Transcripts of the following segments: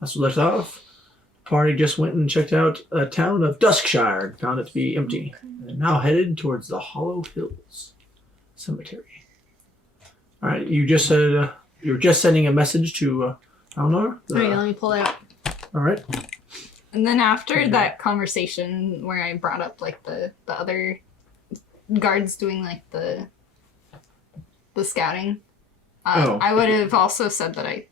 That's what left off. The party just went and checked out a town of Duskshire and found it to be empty. And now headed towards the Hollow Hills Cemetery. All right, you just said you were just sending a message to Eleanor. Alright, let me pull it out. All right. And then after that conversation where I brought up like the other guards doing like the scouting, I would have also said that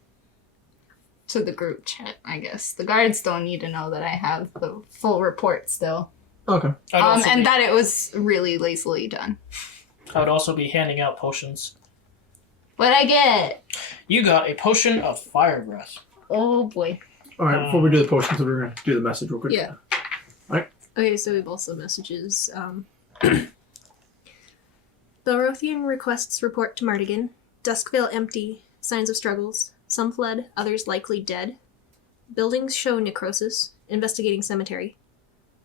to the group chat, I guess. The guards don't need to know that I have the full report still. Okay. And that it was really lazily done. I would also be handing out potions. What'd I get? You got a potion of fire breath. Oh boy. All right, before we do the potions, we're going to do the message real quick. Yeah. All right. Okay, so we've also messages. Belrothian requests report to Mardigan. Duskvale empty. Signs of struggles. Some fled, others likely dead. Buildings show necrosis. Investigating cemetery.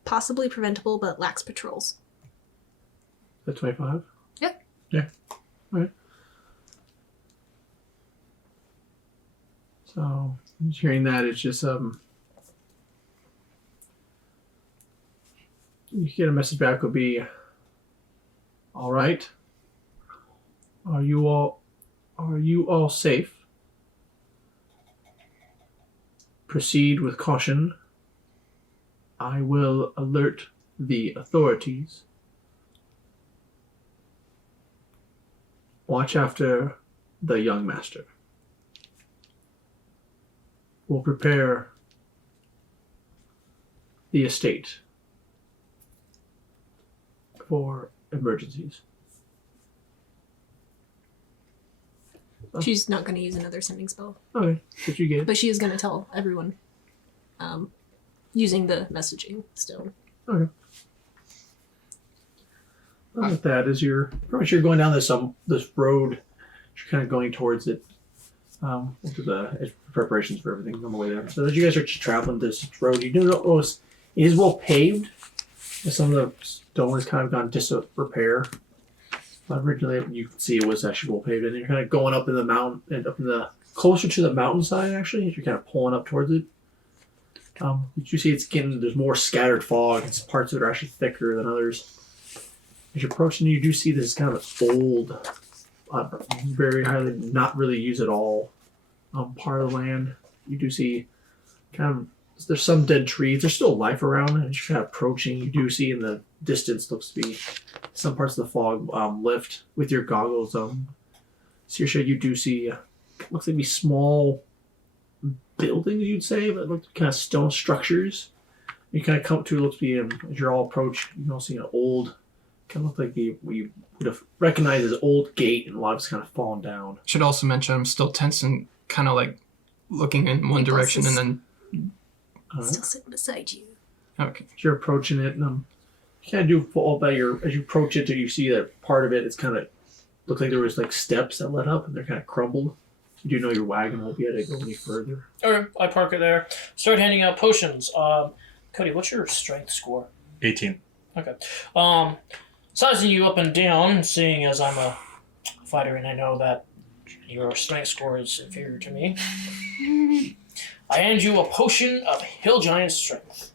Possibly preventable, but lacks patrols. The 25? Yeah. Yeah. All right. So, hearing that, it's just, you get a message back would be, all right. Are you all safe? Proceed with caution. I will alert the authorities. Watch after the young master. We'll prepare the estate for emergencies. She's not going to use another sending spell. Okay, did you get it? But she is going to tell everyone using the messaging stone. Okay. Like that, as you're going down this road, you're kind of going towards it. Into the preparations for everything on the way there. So as you guys are just traveling this road, you do notice it is well paved. Some of the stone has kind of gone disrepair. Originally, you can see it was actually well paved, and you're kind of going up in the mountain and closer to the mountainside. Actually, as you're kind of pulling up towards it, you see there's more scattered fog. It's parts of it are actually thicker than others. As you're approaching, you do see this kind of old, very highly not really used at all part of the land. You do see kind of there's some dead trees. There's still life around, and as you're kind of approaching, you do see in the distance looks to be some parts of the fog lift with your goggles. So you do see looks like be small buildings, you'd say, but look kind of stone structures. You kind of come to looks to be as you're all approach, you don't see an old. Kind of look like we would have recognized as old gate, and a lot of it's kind of fallen down. Should also mention I'm still tense and kind of like looking in one direction and then. Still sitting beside you. Okay. As you're approaching it, and you kind of do fall by as you approach it, you see that part of it. It's kind of looks like there was like steps that led up, and they're kind of crumbled. You do know your wagon won't be able to go any further. Okay, I park it there. Start handing out potions. Cody, what's your strength score? 18. Okay. Sizing you up and down, seeing as I'm a fighter and I know that your strength score is inferior to me, I hand you a potion of Hill Giant Strength.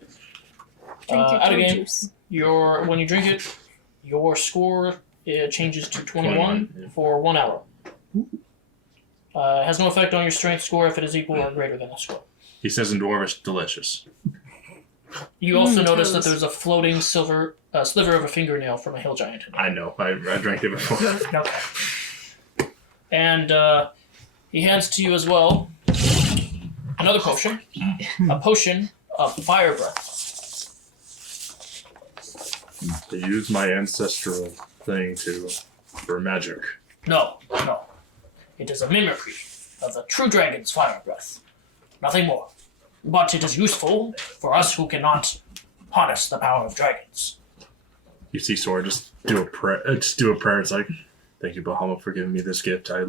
Drink your out of game, juice. when you drink it, your score changes to 21 for 1 hour. Has no effect on your strength score if it is equal or greater than the score. He says in Dwarvish, delicious. You also notice that there's a floating sliver of a fingernail from a hill giant. I know. I drank it before. Okay. And he hands to you as well another potion. A potion of fire breath. To use my ancestral thing for magic. No. It is a mimicry of the true dragon's fire breath. Nothing more. But it is useful for us who cannot harness the power of dragons. You see Sora just do a prayer. It's like, thank you, Bahama, for giving me this gift. I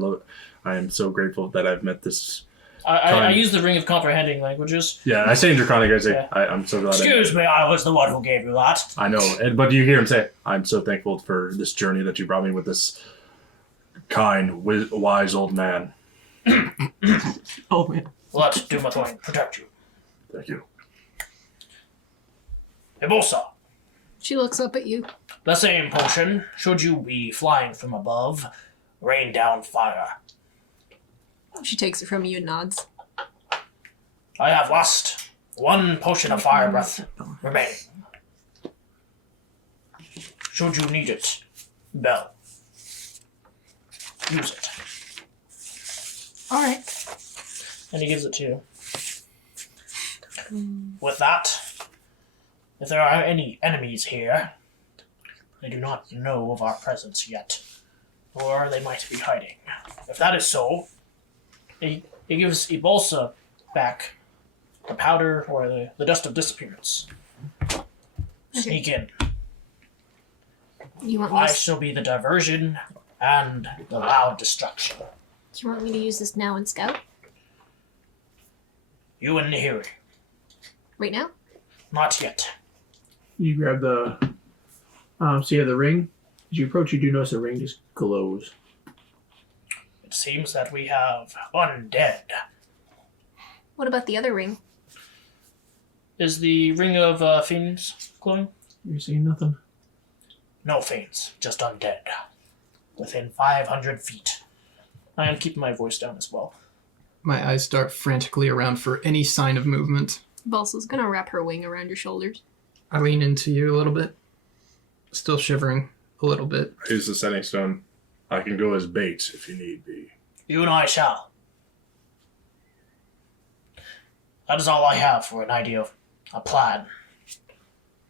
am so grateful that I've met this. I use the Ring of Comprehending Languages. Yeah, I say in Draconic, I say, Yeah. I'm so glad. Excuse me, I was the one who gave you that. I know, but you hear him say, I'm so thankful for this journey that you brought me with this kind, wise old man. Oh man. Let Dumathorn protect you. Thank you. Ibosa, She looks up at you. the same potion, should you be flying from above, rain down fire. She takes it from you and nods. I have lost 1 potion of fire breath remaining. Should you need it, Bell, use it. All right. And he gives it to you. With that, if there are any enemies here, they do not know of our presence yet, or they might be hiding. If that is so, he gives Ibolsa back the powder or the dust of disappearance. Sneak in. You want me I to, shall be the diversion and the loud destruction. do you want me to use this now and scout? You and Nihiri. Right now? Not yet. You grab the. So you have the ring. As you approach, you do notice the ring just glows. It seems that we have undead. What about the other ring? Is the ring of fiends glowing? You're seeing nothing. No fiends, just undead. Within 500 feet. I am keeping my voice down as well. My eyes start frantically around for any sign of movement. Balsa's gonna wrap her wing around your shoulders. I lean into you a little bit, still shivering a little bit. I use the setting stone. I can go as bait if you need be. You and I shall. That is all I have for an idea of a plan.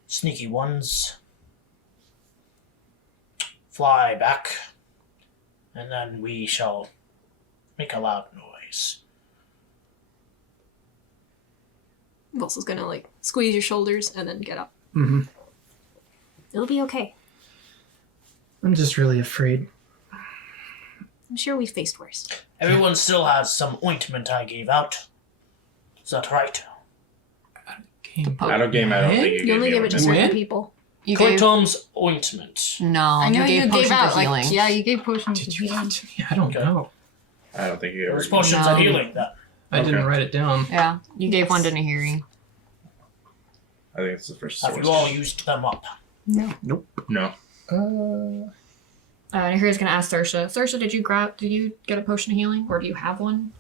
Sneaky ones. Fly back. And then we shall make a loud noise. Balsa's gonna like squeeze your shoulders and then get up. Mm-hmm. It'll be okay. I'm just really afraid. I'm sure we've faced worse. Everyone still has some ointment I gave out. Is that right? Game. Out of game, I don't think You only me give it to a certain When? people. You gave. Tom's ointment. I No, know you gave potions out of like healing. yeah, you gave potions. Did of you healing. give it to me? I don't Okay. know. I don't think you ever. Those potions No. of healing, then. I didn't Okay. write it down. Yeah, you gave one to Nahiri. I think it's the first Have source. you all used them up? No. Nahiri's gonna ask Thursha. Thursha, did you get a potion of healing, or do you have one?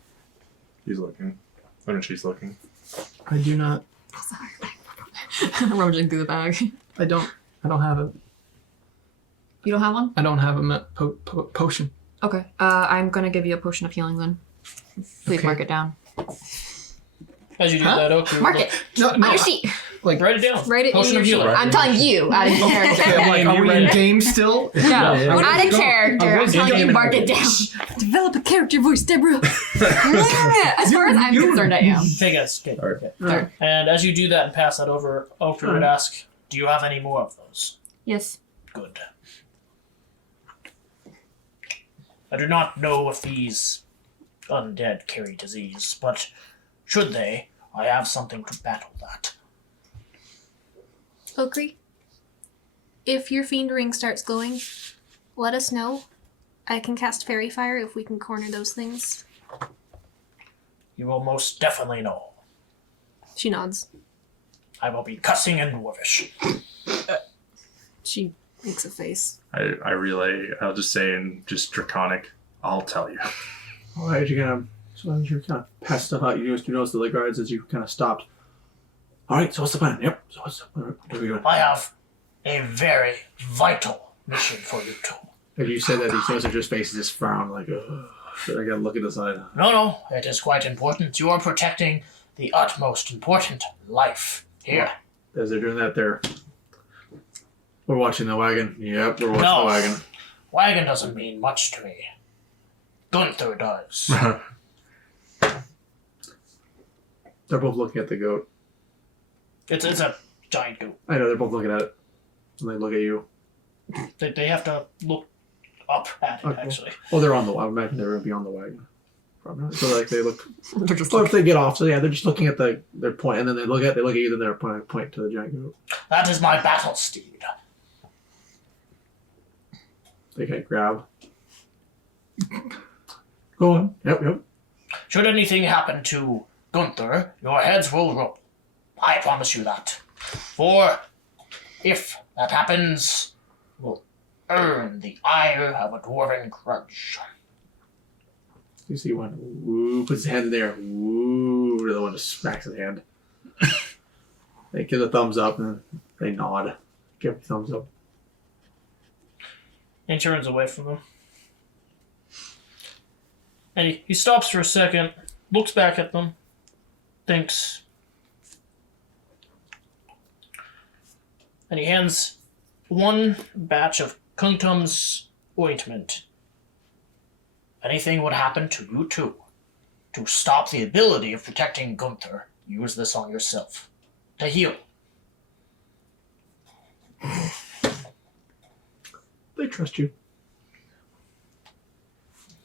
He's looking. When she's looking. I do not. Rummaging through the bag. I don't have a. You don't have one? I don't have a potion. Okay. I'm gonna give you a potion of healing then. Please Okay. mark it down. As you do Huh? that, Oku. Mark it No, on your sheet. Like, Write it down. Write it in Potion your of healing. sheet. I'm telling you, out of your character. okay, I'm like, are You we read in it. game still? No, Yeah. out of character. I'm telling you, mark it down. Develop a character voice, Deborah. As far as I'm concerned, I am. Take a skip. Okay. Sorry. And as you do that and pass that over, Oku would ask, do you have any more of those? Yes. Good. I do not know if these undead carry disease, but should they, I have something to battle that. Okri, if your fiend ring starts glowing, let us know. I can cast fairy fire if we can corner those things. You will most definitely know. She nods. I will be cussing in Dwarvish. She makes a face. I relay. I'll just say in just draconic. I'll tell you. All right, so as you kind of pass stuff out, you notice the guards as you kind of stopped. All right, so what's the plan? Yep. So what are we doing? I have a very vital mission for you two. As you said that, he notices your face just frown like, ugh. So I gotta look at the side. No, it is quite important. You are protecting the utmost important life here. As they're doing that, we're watching the wagon. Yep, we're watching No. the wagon. Wagon doesn't mean much to me. Gunther does. They're both looking at the goat. It's a giant goat. I know they're both looking at it. And they look at you. They have to look up at it, Okay. actually. Oh, they're on the wagon. I imagine they're gonna be on the wagon. Probably. So like they look. They're just Or if they get off, so yeah, they're just looking at their point, and then they look at you, then they're point to the giant goat. That is my battle steed. They can grab. Go on. Yep. Should anything happen to Gunther, your heads will roll. I promise you that. For if that happens, we'll earn the ire of a dwarven grudge. You see one, woo, puts his hand in there, woo, the other one just smacks his hand. They give a thumbs up and they nod. Give a thumbs up. And he turns away from them. And he stops for a second, looks back at them, thinks, and he hands one batch of Kuntum's ointment. Anything would happen to you too. To stop the ability of protecting Gunther, use this on yourself. To heal. They trust you.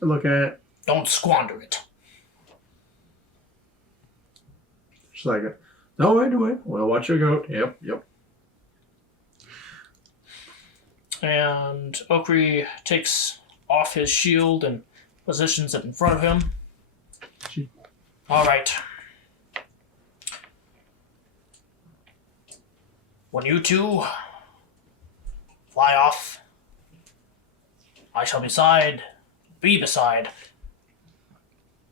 They look at it. Don't squander it. Just like, no, right away. We'll watch your goat. Yep. And Okri takes off his shield and positions it in front of him. All right. When you two fly off, I shall be beside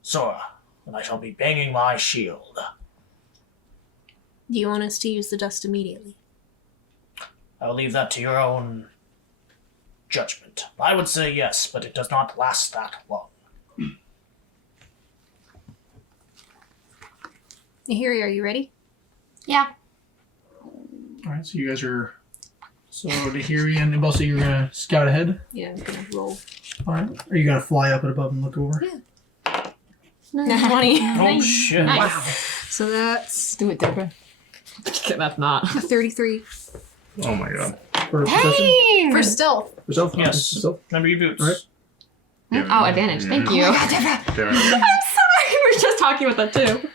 Sora, and I shall be banging my shield. Do you want us to use the dust immediately? I will leave that to your own judgment. I would say yes, but it does not last that long. Nahiri, are you ready? Yeah. Alright, so you guys are. So Nahiri and Ibelsa, you're gonna scout ahead? Yeah, I'm gonna roll. Alright. Are you gonna fly up and above and look over? Yeah. 20. Oh shit. Nice. Wow. So that's Do it, Deborah. That's not. a 33. Oh my god. For perception? For stealth. For stealth? Yes. Stealth? Remember your boots. Alright. Oh, advantage. Thank you. Damn it. I'm sorry. We were just talking about that too.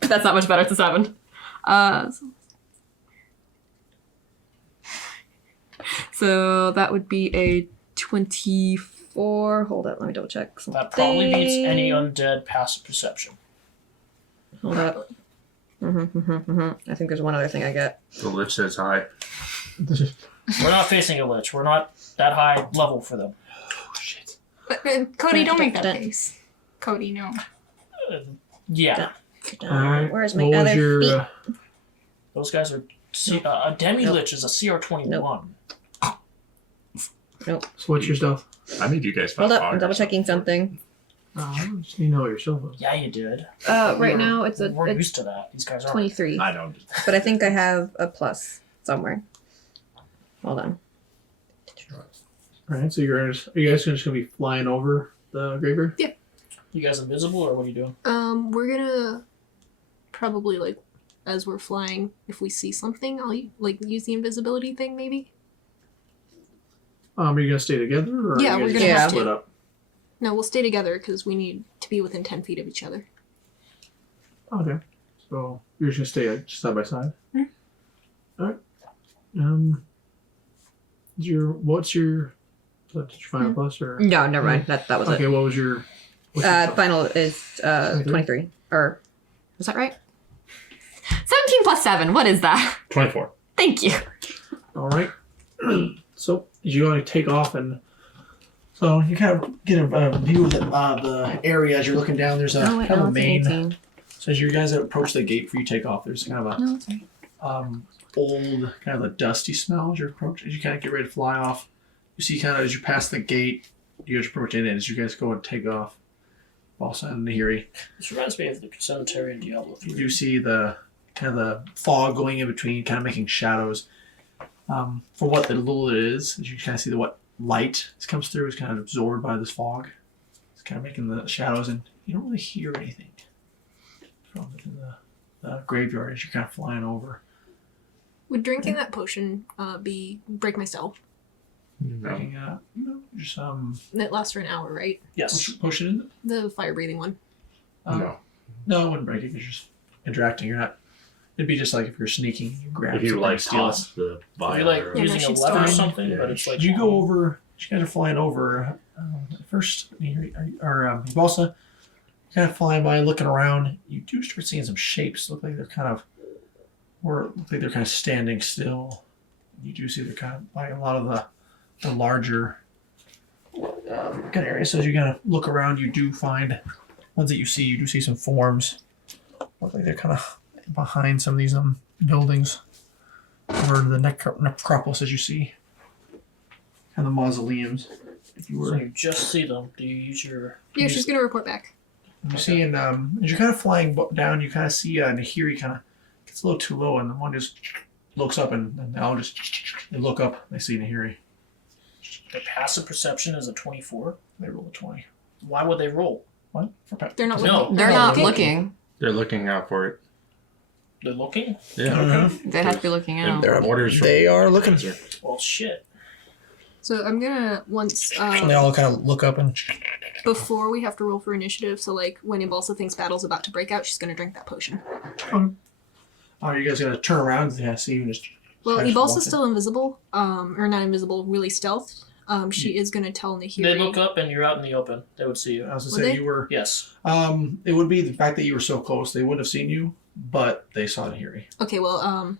That's not much better. It's a 7. So that would be a 24. Hold up, let me double check something. That probably beats any undead passive perception. Hold up. I think there's one other thing I get. The lich says hi. We're not facing a lich. We're not that high level for them. Oh shit. Cody, don't make that face. Cody, no. Yeah. Alright. Where's my what was other your, feet? Those guys are... a demi-lich is a CR21. Nope. So what's your stealth? I made you guys Hold fight up, I'm hard. double checking something. I just need to know what your stealth is. Yeah, you did. Right now it's We're a used to that. These guys are 23. I know. But I think I have a plus somewhere. Hold on. Alright, so are you guys just gonna be flying over the graveyard? You guys invisible, or what are you doing? We're gonna probably, like, as we're flying, if we see something, I'll, like, use the invisibility thing, maybe? Are you gonna stay together? Or Yeah, are you we're guys gonna gonna have split to. up? No, we'll stay together because we need to be within 10 feet of each other. Okay. So you're just gonna stay side by side? Mhm. Alright. What's your did you find a plus or No, never mind. That was okay, it. what was your what's your stealth? Final is 23? 23. Or, was that right? 17 plus 7. What is that? 24. Thank you. Alright. So you want to take off and so you kind of get a view of the area as you're looking down. There's a kind of a main. 18. So as you guys approach the gate before you take off, there's kind of a No, it's right. old, kind of a dusty smell as you approach. As you kind of get ready to fly off, you see kind of as you pass the gate, you guys approach it, and as you guys go and take off, Balsa and Nahiri, This reminds me of the cemetery in Diablo 3. you do see the kind of the fog going in between, kind of making shadows. For what the little it is, as you kind of see what light comes through is kind of absorbed by this fog. It's kind of making the shadows, and you don't really hear anything from the graveyard as you're kind of flying over. Would drinking that potion break my stealth? No. Making, just It lasts for an hour, right? Yes. potion in it? The fire breathing one. No. No, it wouldn't break it. You're just interacting. You're not. It'd be just like if you're sneaking, you grab If you something, like steal it. toss the If vial you're like or Yeah, using no, a she's lever or fine. something, Yeah. but it's like... You go over. You guys are flying over. First, Balsa, kind of flying by, looking around. You do start seeing some shapes. Look like they're kind of, standing still. You do see they're kind of by a lot of the larger kind of areas. So as you kind of look around, you do find ones that you see. You do see some forms. Look like they're kind of behind some of these buildings. Over the necropolis, as you see, kind of mausoleums. If you So were, you just see them. Do you use your? Yeah, she's gonna report back. you see, and as you're kind of flying down, you kind of see Nahiri kind of gets a little too low, and the one just looks up, and they all just they look up. They see Nahiri. Their passive perception is a 24. They roll a 20. Why would they roll? What? They're not No. looking. They're No, not looking. looking. They're looking out for it. They're looking. Yeah. They have to be looking out. They're orders from They are looking. Sir. Well, shit. So I'm gonna once So they all kind of look up and. before we have to roll for initiative. So like when Ibalsa thinks battle's about to break out, she's gonna drink that potion. Are you guys gonna turn around and see you just? Well, Just Ibalsa's walking. still invisible, or not invisible, really stealth. She is gonna tell Nahiri. They look up and you're out in the open. They would see you. I was Would gonna say they? you were. Yes. It would be the fact that you were so close. They wouldn't have seen you, but they saw Nahiri. Okay, well, I'm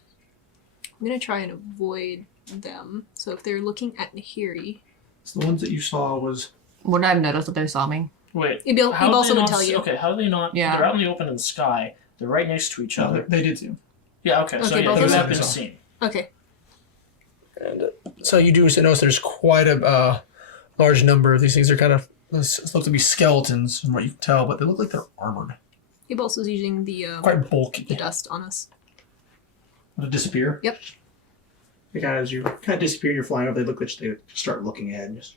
gonna try and avoid them. So if they're looking at Nahiri, So the ones that you saw was. Wouldn't I have noticed that they saw me? Wait. Ibalsa How do they would not tell see- you. Okay, how do they not? Yeah. They're out in the open in the sky. They're right next to each No, other. they did see him. Yeah. Okay. So Okay, yeah, both you of have them been saw. seen. Okay. And so you do notice there's quite a large number of these things. They're kind of look to be skeletons from what you can tell, but they look like they're armored. Ibalsa's using the Quite bulky. dust on us. To disappear. Yep. They kind of, as you kind of disappear, you're flying up. They look like they start looking ahead. And just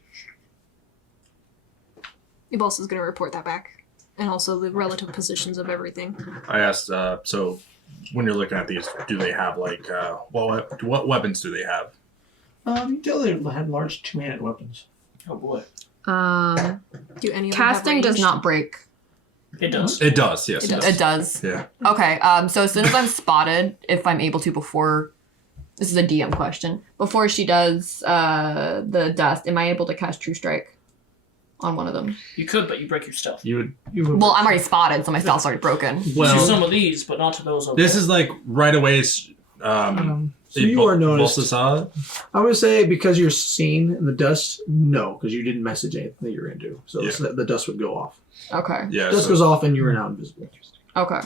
Ibalsa's gonna report that back, and also the relative positions of everything. I asked. So when you're looking at these, do they have like what weapons do they have? you tell they had large two-handed weapons. Oh boy. Do any of them have Casting does ranged? not break. It does. It does. Yes. It does. It does. Yeah. Okay. So as soon as I'm spotted, if I'm able to before, this is a DM question. Before she does the dust, am I able to cast True Strike on one of them? You could, but you break your stealth. You would. Well, I'm already spotted, so my stealth's already broken. to Well, some of these, but not to those. Over this there. is like right away. So you are noticed. Saw it? I would say because you're seen in the dust, no, because you didn't message anything that you're into. So Yeah. the dust would go off. Okay. Yeah. Dust so- goes off and you are now invisible. Okay.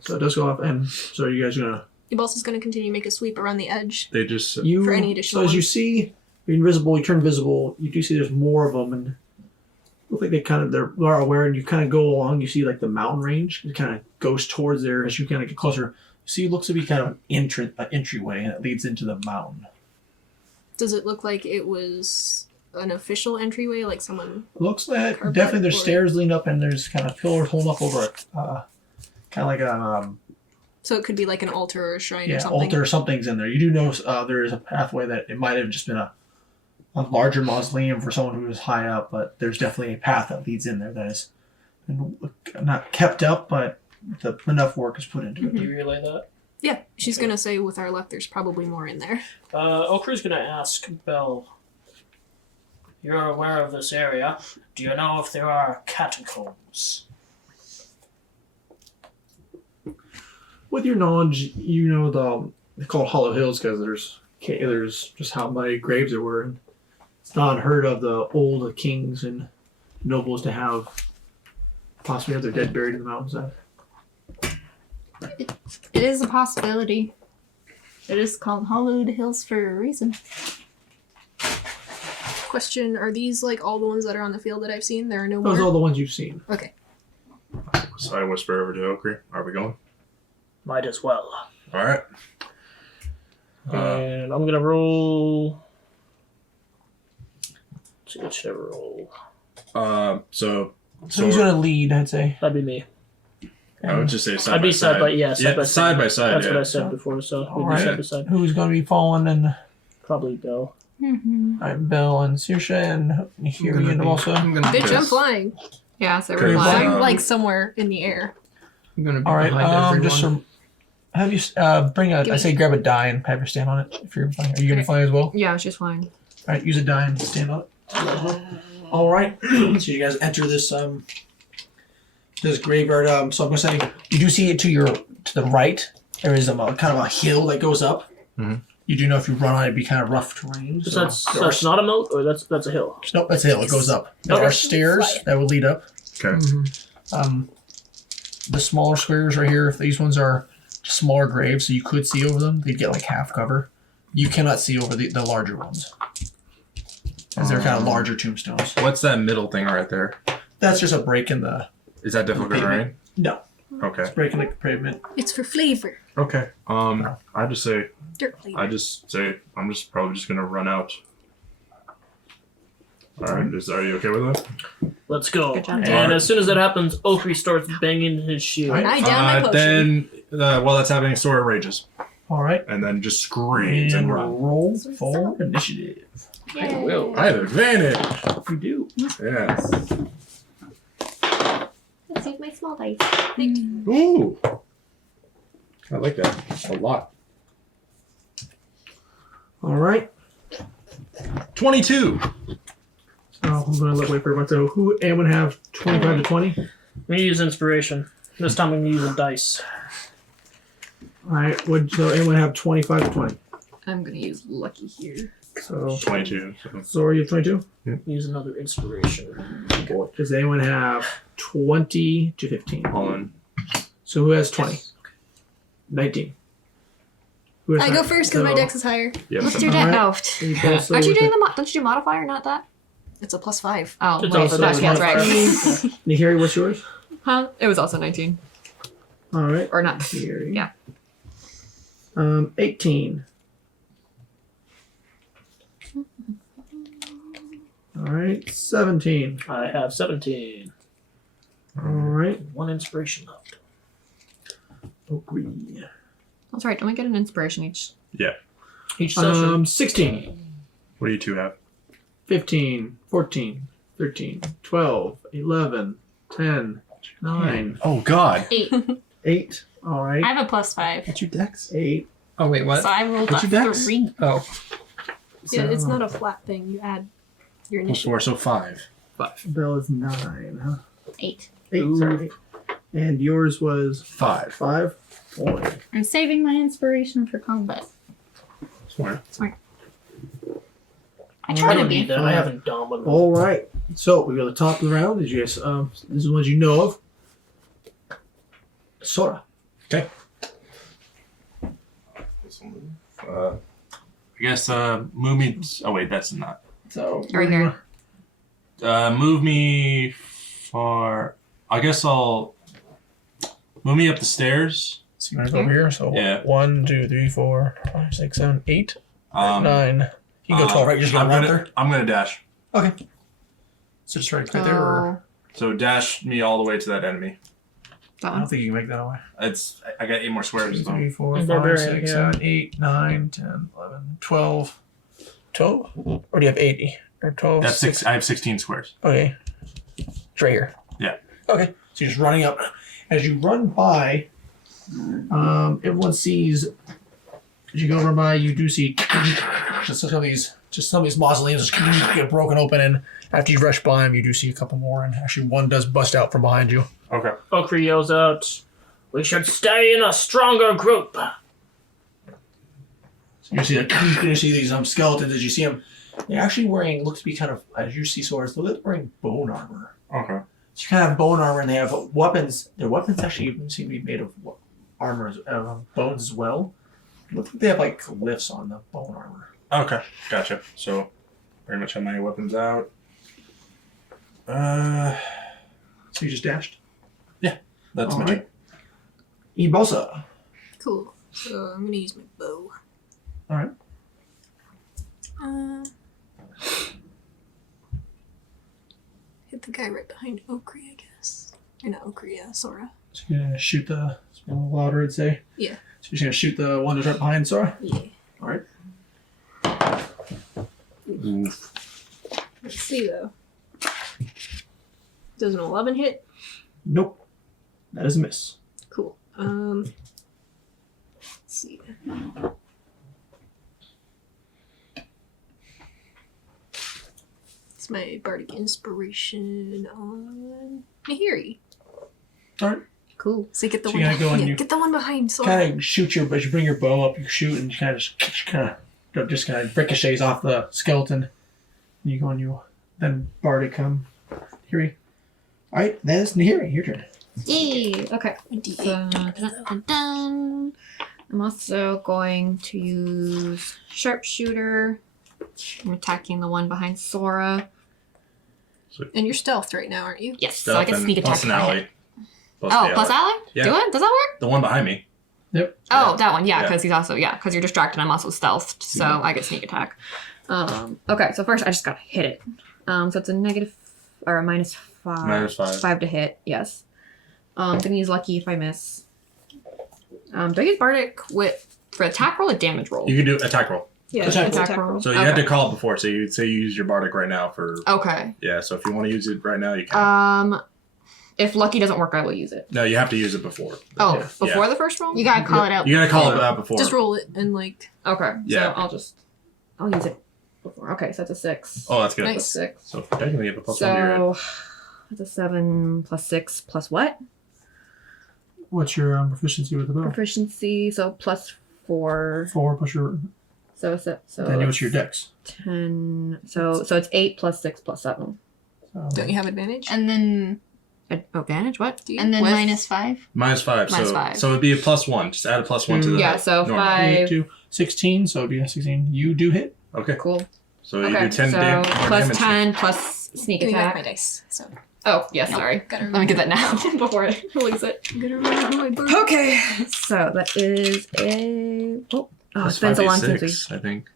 So it does go off, and so you guys gonna Ibalsa's gonna continue to make a sweep around the edge. They just. you For any additional so as you ones. see you're invisible, you turn visible. You do see there's more of them, and look like they're aware, and you kind of go along. You see like the mountain range. It kind of goes towards there as you kind of get closer. You see, it looks to be kind of an entryway, and it leads into the mountain. Does it look like it was an official entryway, like someone? Looks like Carpet definitely there's or- stairs leading up, and there's kind of pillars holding up over it, kind of like a So it could be like an altar or a shrine or something. altar. Something's in there. You do know there is a pathway that it might have just been a larger mausoleum for someone who was high up, but there's definitely a path that leads in there that is not kept up, but enough work is put into it. Do you relay that? Yeah, she's gonna say with our luck, there's probably more in there. Okru's gonna ask Belle. You're aware of this area. Do you know if there are catacombs? With your knowledge, you know they're called Hollow Hills because there's just how many graves there were. And it's not unheard of the old kings and nobles to have possibly have their dead buried in the mountainside. It is a possibility. It is called Hollowed Hills for a reason. Question: are these like all the ones that are on the field that I've seen? There are no Those are all more. the ones you've seen. Okay. So I whisper over to Okri. Are we going? Might as well. All right. And I'm gonna roll. Let's see, what should I roll? So So who's going to lead? I'd say. That'd be me. I would just say side I'd by be side. side by yeah, side by side by side. That's yeah. what I said before. So we'd be Alright. side by side. Who's going to be following? And Probably Bill. Mm-hmm. I'm Bill and Saoirse and Nahiri and also. I'm gonna Bitch, be, I'm flying. Yeah, so Okay, we're flying. I'm like somewhere in the air. I'm gonna be All right. behind everyone. Just have you bring a. Give I me- say grab a die and have her stand on it. If you're flying, are you going to fly as well? Yeah, she's flying. All right, use a die and stand on it. All right. So you guys enter this This graveyard. So I'm gonna say you do see it to the right. There is kind of a hill that goes up. Mhm. You do know if you run on it, it'd be kind of rough terrain. So So that's not a moat, or that's a hill. no, that's a hill. It goes up. There Okay. are stairs that would lead up. Okay. The smaller squares right here. These ones are smaller graves, so you could see over them. They'd get like half cover. You cannot see over the larger ones, as they're kind of larger tombstones. What's that middle thing right there? That's just a break in the. Is that difficult Pavement. terrain? No, Okay. break in the pavement. It's for flavor. Okay. I just say Dirt flavor. I'm just probably just gonna run out. All right. Are you okay with that? Let's go. Good job. And as soon as that happens, Okri starts banging his shield. Right. I down my potion. Then while that's happening, Sora rages All right. and then just screams and runs. roll for initiative. I will. I have advantage. You do. Yes. Let's use my small dice. Ooh. I like that a lot. All right. 22. So I'm gonna wait for everyone. So who? Anyone have 25 to 20? I'm gonna use inspiration. This time I'm gonna use a dice. All right. So anyone have 25 to 20? I'm gonna use lucky here. So 22. So. Zora, you have 22. Use another inspiration. Does anyone have 20 to 15? Hold on. So who has 20? 19. Who has I go 19? first because my So- dex is higher. Yes. What's your Alright. deck? Oh, you both still aren't you with doing it. the don't you do modifier, not that? It's a +5. Oh, It's wait, also that counts, right? Nihiri, what's yours? Huh? It was also 19. All right. Or not. Nihiri. Yeah. 18. All right. 17. I have 17. All right. One inspiration left. Agree. That's right. Don't we get an inspiration each? Each session. 16. What do you two have? 15, 14, 13, 12, 11, 10, 9, Oh God. 8. 8. All right. I have a +5. What's your dex? 8. Oh wait, what? So I rolled What's a your dex? 3. Oh, Yeah, it's So, not a flat thing. You add your Plus initiative. 4, so 5. Bell is 9. Huh? 8. 8. Sorry. And yours was 5. 5. Boy. I'm saving my inspiration for combat. Smart. I try to don't be. need that. I have Indomitable. All right. So we go to the top of the round. Did you guys? This is the ones you know of. Sora. I guess move me. Oh wait, that's not. So Right here. Move me far. I guess I'll move me up the stairs. So you want to go over here? So Yeah. 1, 2, 3, 4, 5, 6, 7, 8, 9. You can go 12, right? You're just I'm going right gonna, there. I'm gonna dash. Okay. So just right there, or So dash me all the way to that enemy. That I don't one. think you can make that away. I got 8 more squares. 2, So. 3, 4, And 5, barbarian, 6, yeah. 7, 8, 9, 10, 11, 12. 12? Or do you have 80? Or 12? That's 6. I have 16 squares. Okay. It's right here. Yeah. Okay. So you're just running up. As you run by, everyone sees. As you go run by, you do see just some of these mausoleums get broken open, and after you rush by them, you do see a couple more, and actually one does bust out from behind you. Okay. Okri yells out, "We should stay in a stronger group." So you see these skeletons. As you see them, they're actually wearing looks to be kind of, as you see swords, they're wearing bone armor. Okay. So you kind of have bone armor, and they have weapons. Their weapons actually even seem to be made of armor, bones as well. It looks like they have like lifts on the bone armor. Okay. Gotcha. So, pretty much have my weapons out. So you just dashed. That's All my right. Ibosa. Cool. So I'm gonna use my bow. All right. Hit the guy right behind Okri, I guess. Or not Okri, Sora. So you're gonna shoot the a little louder, I'd say. Yeah. So you're just gonna shoot the one that's right behind Sora. Yeah. All right. Oof. Let's see though. Does an 11 hit? Nope. That is a miss. Cool. Let's see. It's my bardic inspiration on Nahiri. Cool. So get the So one you gotta go behind. and Yeah, you- get the one behind. Sora. Kind of shoot you, as you bring your bow up, you shoot and kind of ricochets off the skeleton. And you go and you then Bardic come. Here. All right, that's Nahiri. Your turn. Yay! Okay. 28. So, dun. I'm also going to use sharpshooter. I'm attacking the one behind Sora. And you're stealthed right now, aren't you? Yes, so I can Stealth sneak and attack. plus an if I hit. ally. Plus Oh, the plus ally? Yeah. Do it? Does that work? The one behind me. Yep. Oh, that one. Yeah, Yeah. because he's also because you're distracted. I'm also stealthed, so I get sneak attack. Okay, so first I just gotta hit it. So it's a negative or a minus 5. -5. 5 to hit. Yes. Gonna use lucky if I miss. Do I use bardic for attack roll or damage roll? You can do attack roll. Yeah, Attack attack roll. roll. So you had to call it before. So you'd say you use your bardic right now for Okay. yeah. So if you want to use it right now, you can. If lucky doesn't work, I will use it. No, you have to use it before. Oh, Yeah. before the first roll? You gotta call it out. You gotta call it out before. Just roll it and like. Okay. Yeah. So I'll use it before. Okay, so that's a 6. Oh, that's good. Nice. Plus 6. So technically, you have a plus one to your end. So that's a 7 plus 6 plus what? What's your proficiency with the bow? Proficiency, so plus 4. 4 plus your. So Then what's your dex? 10. So it's 8 plus 6 plus 7. So, Don't you have advantage? And then Advantage? What? Do you? and then With- -5. -5. Minus so 5. so it'd be a +1. Just add a +1 to the Yeah, so normal. 5. 2, 16. So it'd be a 16. You do hit. Okay. Cool. So you Okay, do 10 so damage. plus 10 plus sneak Give me back my attack. dice. So Oh, yeah, sorry. gotta Let me get that now before I lose it. I'm gonna remember my bird. Okay, so that is a. Oh, it's been so long since we. 5d6, I think.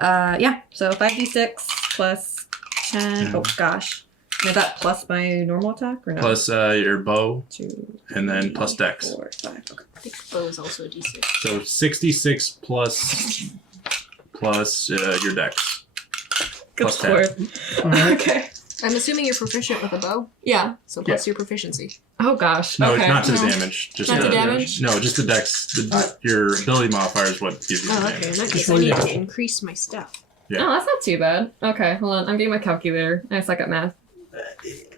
Yeah, so 5d6 plus 10. Yeah. Oh, gosh. Is that plus my normal attack or no? Plus your bow, 2, and then plus dex. 4, 5. Okay. I think bow is also a d6. So 66 plus your dex. Good Plus 10. lord. All right. Okay. I'm assuming you're proficient with a bow, Yeah. so plus your proficiency. Oh, gosh. No, okay. it's not to No. damage. Just Not the to damage? No, just the dex. Your ability modifier is what gives you the Oh, damage. okay. In that Just case, I roll need your to damage. increase my stuff. Yeah. Oh, that's not too bad. Okay, hold on. I'm getting my calculator. I suck at math.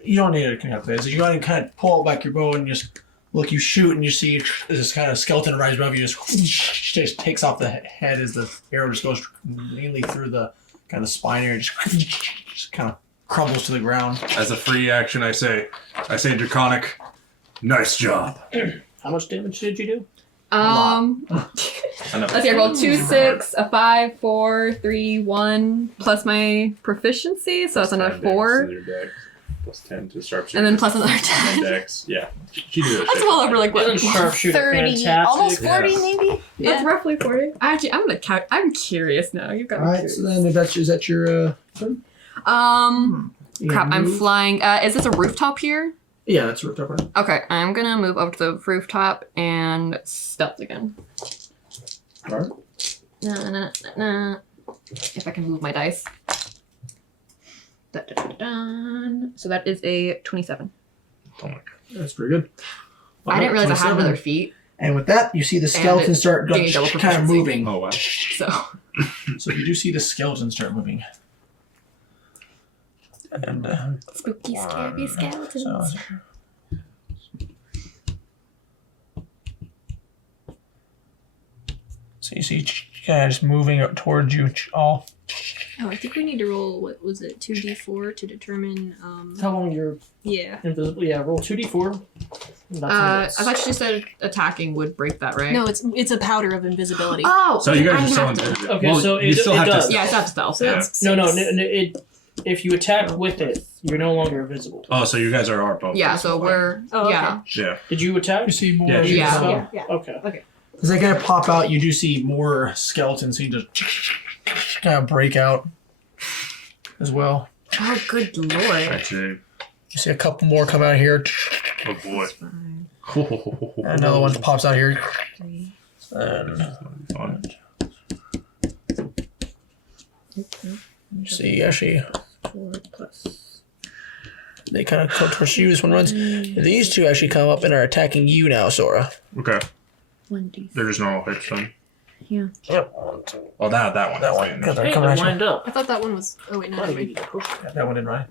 You don't need to calculate it. You want to kind of pull back your bow and just look. You shoot and you see this kind of skeleton rise above you. Just takes off the head as the arrow just goes mainly through the kind of spine area. Just kind of crumbles to the ground. As a free action, I say draconic. Nice job. How much damage did you do? Let's see, I rolled 2, 6, a 5, 4, 3, 1, plus my proficiency, so it's another 4. Plus 10 to sharpshooter. And then plus another And 10. dex. Yeah. She did that That's shit. well over like what? Isn't sharpshooter 30, fantastic? almost 40 Yes. maybe. That's roughly 40. Actually, I'm gonna count. I'm curious now. You've got All me right. curious. So then is that your turn? You Crap, gonna I'm move? flying. Is this a rooftop here? Yeah, that's rooftop. Right? Okay, I'm gonna move over to the rooftop and stealth again. All right. Na. If I can move my dice. Dun. So that is a 27. Oh my god. That's pretty good. I didn't realize I had 27. another feat. And with that, you see the skeleton it's start getting double kind of proficiency. moving. Oh wow. So So you do see the skeleton start moving. And spooky, scary skeletons. so you see guys moving up towards you all. Oh, I think we need to roll, what was it, 2d4 to determine, How long you're yeah. invisible? Yeah, roll 2d4. I thought you said attacking would break that, right? No, it's a powder of invisibility. Oh! So you guys I'm are still gonna have in. to- Okay, so you it- still it have does. to. Yeah, it's not stealth. So that's No, six. if you attack with it, you're no longer invisible. Oh, so you guys are both. Yeah, so we're Oh, okay. yeah. Yeah. Did you attack? You see more. Yeah, Yeah. So- Yeah. Okay. As they kind of pop out, you do see more skeletons seem to kind of break out as well. Oh, good lord. Actually, You see a couple more come out here. oh boy. And another one pops out here. And Fun. you see actually 4 plus. they kind of come towards you. This one runs. These two actually come up and are attacking you now, Sora. Okay. 1d. They're just normal hits then. Yeah. Yep. Oh, that one. That one. Because they're Hey, coming they're at you. lined up. I thought that one was, oh wait, no, never mind. That one in right.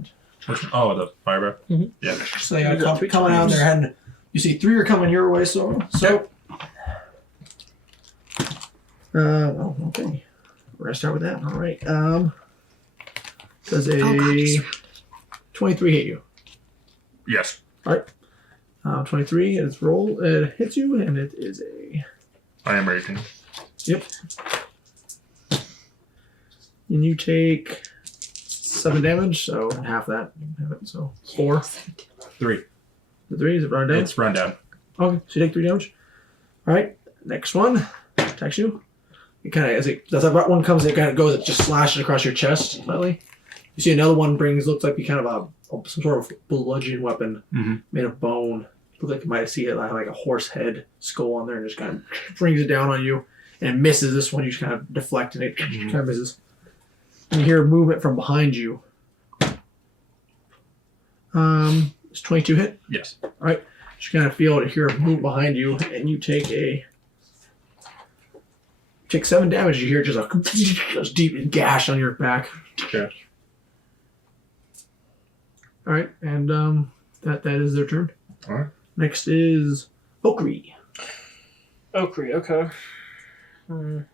Oh, the fire breath. Mhm. Yeah. So they got coming out and they're heading You see 3 are coming your way, so. Okay. We're gonna start with that. All right. Does a 23 hit you? Yes. 23 is roll. It hits you, and it is a. I am raging. Yep. And you take 7 damage, so half that. You can have it, so 4. 3. The 3 is it run down? It's run down. Okay, so you take 3 damage. All right, next one attacks you. It kind of as that one comes, it kind of goes. It just slashes across your chest slightly. You see another one looks like kind of some sort of bludgeon weapon made of bone. Looks like you might see it like a horse head skull on there, and just kind of brings it down on you, and it misses. This one you just kind of deflect, and it kind of misses. And you hear movement from behind you. It's 22 hit. Yes. All right. You kind of feel to hear a move behind you, and you take 7 damage. You hear just a deep gash on your back. Okay. All right, and that is their turn. All right. Next is Okri. Okri, okay.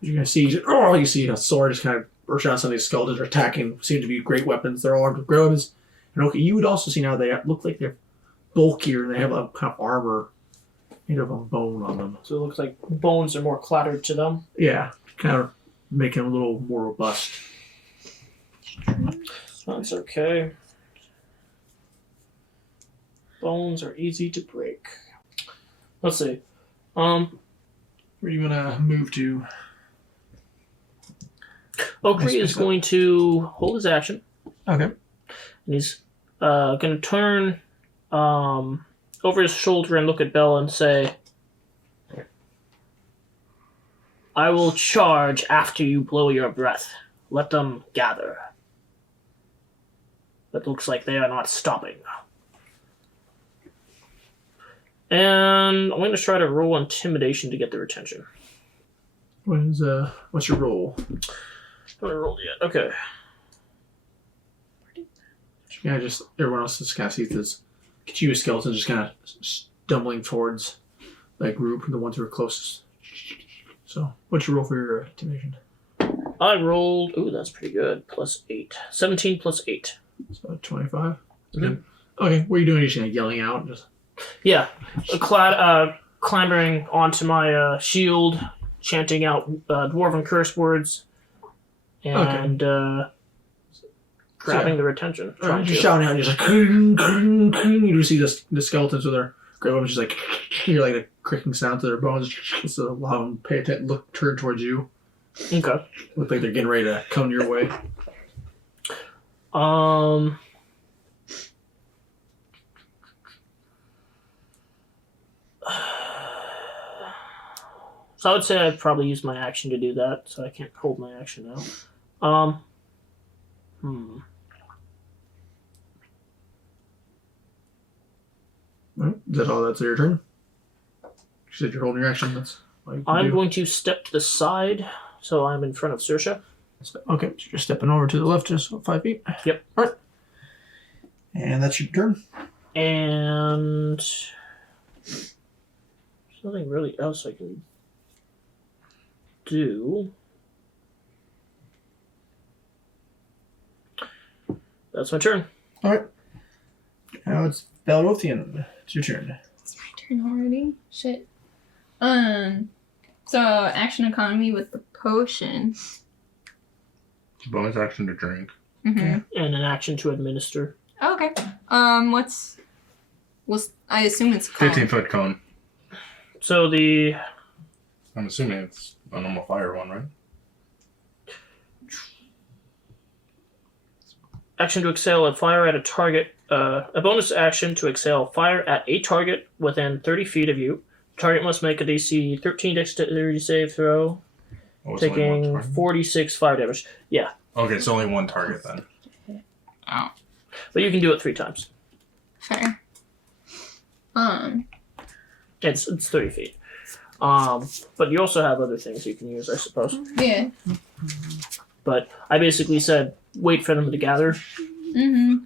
You can see, you see a sword just kind of burst out. Some of these skeletons are attacking. Seem to be great weapons. They're all armed with great weapons. And okay, you would also see now they look like they're bulkier. They have a kind of armor made of a bone on them. So it looks like bones are more clattered to them. Yeah, kind of making them a little more robust. That's okay. Bones are easy to break. Let's see. Where do you want to move to? Okri is going to hold his action. Okay. And he's going to turn over his shoulder and look at Bella and say, I will charge after you blow your breath. Let them gather. It looks like they are not stopping. And I'm going to try to roll intimidation to get their attention. What's your roll? I haven't rolled yet. Okay. Yeah, just everyone else just kind of sees this Kichiwa skeleton just kind of stumbling towards that group, the ones who are closest. So, what's your roll for your intimidation? I rolled. Ooh, that's pretty good. Plus 8. 17 plus 8. So 25. Mhm. Okay, what are you doing? You're just kind of yelling out, just. Yeah. Clambering onto my shield, chanting out dwarven curse words, and grabbing their attention. You're just shouting out, and just like, "Kring, kring, kring." You do see the skeletons with their great weapons, just like, hear like a cricking sound to their bones. So allow them pay attention, turn towards you. Okay. Look like they're getting ready to come your way. So I would say I'd probably use my action to do that, so I can't hold my action now. Right. Is that all? That's your turn? You said you're holding your action. That's all you can I'm do. going to step to the side, so I'm in front of Saoirse. Okay, so you're stepping over to the left just 5 feet. Yep. All right. And that's your turn. And there's nothing really else I can do. That's my turn. All right. Now it's Belrothian. It's your turn. It's my turn already. Shit. So action economy with the potion. Bonus action to drink. Mm-hmm. And an action to administer. Okay. What's I assume it's cone. 15-foot cone. So I'm assuming it's a normal fire one, right? action to exhale a fire at a target. A bonus action to exhale fire at a target within 30 feet of you. Target must make a DC 13 dexterity save throw, Oh, it's only one taking target? 46 fire damage. Yeah, Okay, it's only one target then. Oh, but you can do it 3 times. fair. It's 30 feet. But you also have other things you can use, I suppose. Yeah. But I basically said wait for them to gather. Mm-hmm.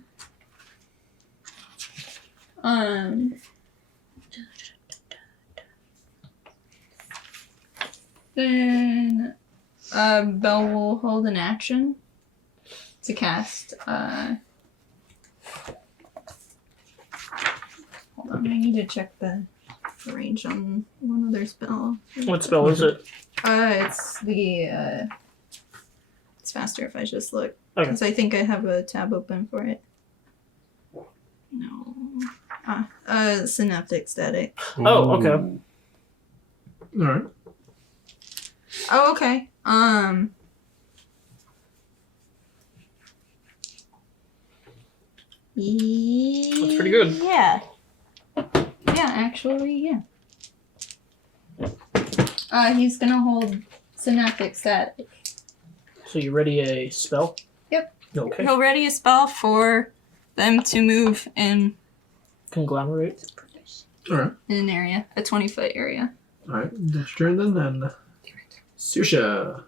Then Belle will hold an action to cast. Hold on, I need to check the range on one other spell. What spell is it? It's the. It's faster if I just look. Okay. Because I think I have a tab open for it. No. Synaptic static. Oh, okay. Ooh. All right. Oh, okay. That's pretty good. Yeah. Yeah, actually, yeah. He's gonna hold synaptic static. So you ready a spell? Yep. Okay. He'll ready a spell for them to move in Conglomerate. All right. an area, a 20-foot area. All right. That's your turn then. And Susha.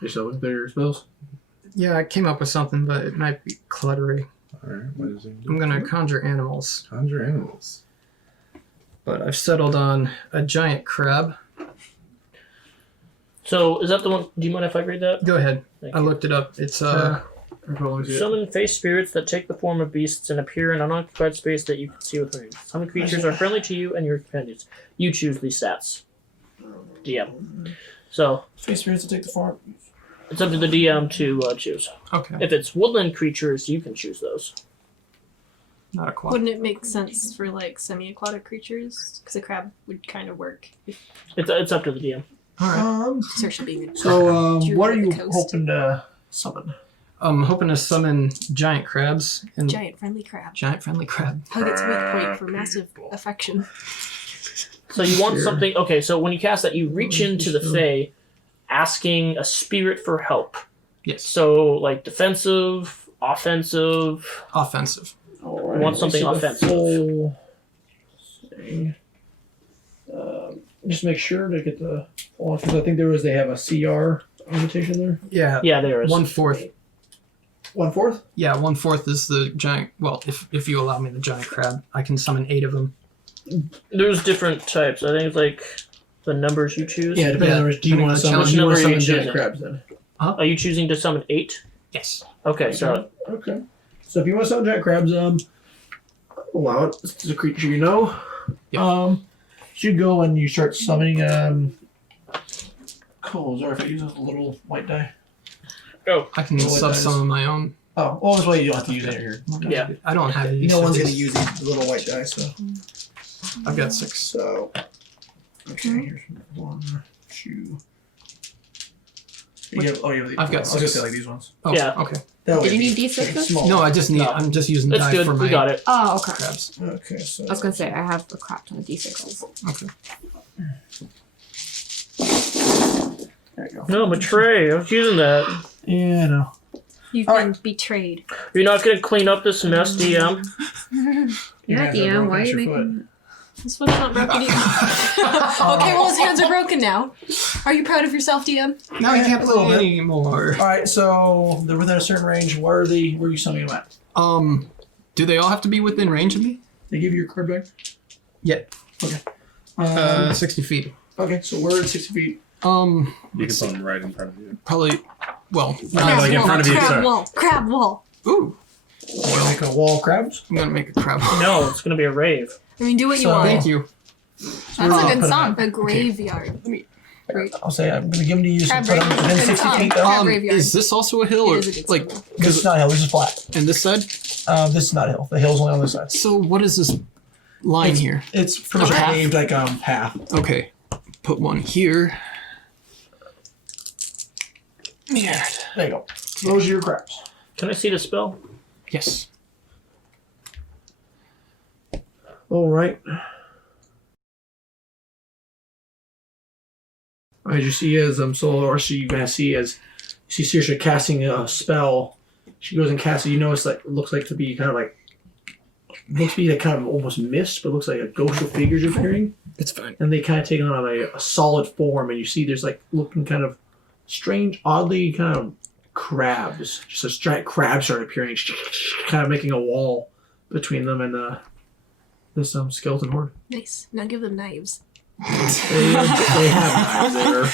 You still looking through your spells? Yeah, I came up with something, but it might be cluttery. All right. What is it? I'm gonna conjure animals, Conjure animals. but I've settled on a giant crab. So is that the one? Do you mind if I read that? Go ahead. Thank I you. looked it up. It's Summon face spirits that take the form of beasts and appear in unoccupied space that you can see with range. Some creatures are friendly to you and your companions. You choose these stats. DM. So Face spirits will take the form. it's up to the DM to choose. okay. If it's woodland creatures, you can choose those. Not a quad. Wouldn't it make sense for like semi-aquatic creatures? Because a crab would kind of work. It's up to the DM. All right. Sersha being a So, Druid what are of the you coast. hoping to summon? I'm hoping to summon giant crabs and giant friendly crab. giant friendly crab. Hug its weak point for massive affection. So you want Sure. something. Okay, so when you cast that, you reach into the Fae, asking a spirit for help. Yes. So like defensive, offensive. Offensive. All You want something so the offensive. full thing. Just make sure to get the full, because I think they have a CR invitation there. Yeah. Yeah, there is. 1/4. 1/4. Yeah, 1/4 is the giant. Well, if you allow me the giant crab, I can summon 8 of them. There's different types. I think it's like the numbers you choose. Yeah, depending Yeah, on the do you depending want on to the summon? challenge. Do you want Which to number are summon you giant choosing? crabs then? Are you choosing to summon 8? Yes. Okay, so Okay. So if you want to summon giant crabs, allow it. This is a creature you know. Yep. You go and you start summoning. Cool. Or if I use a little white die. go. I can Well, sub that is- some of my own. Oh, well, this way you don't have to use it here. Yeah. I don't have these. No one's gonna use these little white die, so. I've got 6. So. Okay. Here's 1, 2. You have, you have the, I've got I was gonna 6. say like these ones. Oh, Yeah. okay. That Did way you it'd need be D6s? small. No, I just need. No. I'm just using That's die good. for my We got it. Oh, okay. crabs. Okay, so. I was gonna say I have a crap ton of D6s. Okay. There you go. No, betray. I was using that. Yeah, no. You've All been betrayed. You're not gonna clean up this mess, DM. Yeah, DM, why are you making this one's not broken either. Okay, well his hands are broken now. Are you proud of yourself, DM? Now I can't A little play bit. anymore. All right, so they're within a certain range. Where are you summoning them at? Do they all have to be within range of me? They give you your card back. Yeah. Okay. 60 feet. Okay, so we're at 60 feet. You can put them right in front of you. Probably. Well. Not like in front of you, crab sorry. wall. Crab wall. Ooh. We'll make a wall of crabs. I'm gonna make a crab. No, it's gonna be a rave. I mean, do what you So- want. Thank you. That's I'll a put good 'em song. at- A graveyard. I'll say I'm going to give them to you. So Crab put them graveyard. within Good 60 song. feet though. Crab graveyard. Is this also a hill, It or is a good like? song. This is not a hill. This is flat. And this side. This is not a hill. The hill's only on this side. So what is this line here? It's pretty much a path? paved like path. Okay. Put one here. Yeah. There you go. Those are your crabs. Can I see the spell? Yes. All right. As you see, as Solo, or so you guys see as you see Saoirse casting a spell, she goes and casts it. You notice like it looks like to be kind of like looks to be like kind of almost mist, but looks like a ghost of figures appearing, It's fine. and they kind of take on a solid form. And you see there's like looking kind of strange, oddly kind of crabs. Just a giant crab start appearing, kind of making a wall between them and this skeleton horde. Nice. Now give them knives. They have knives. They're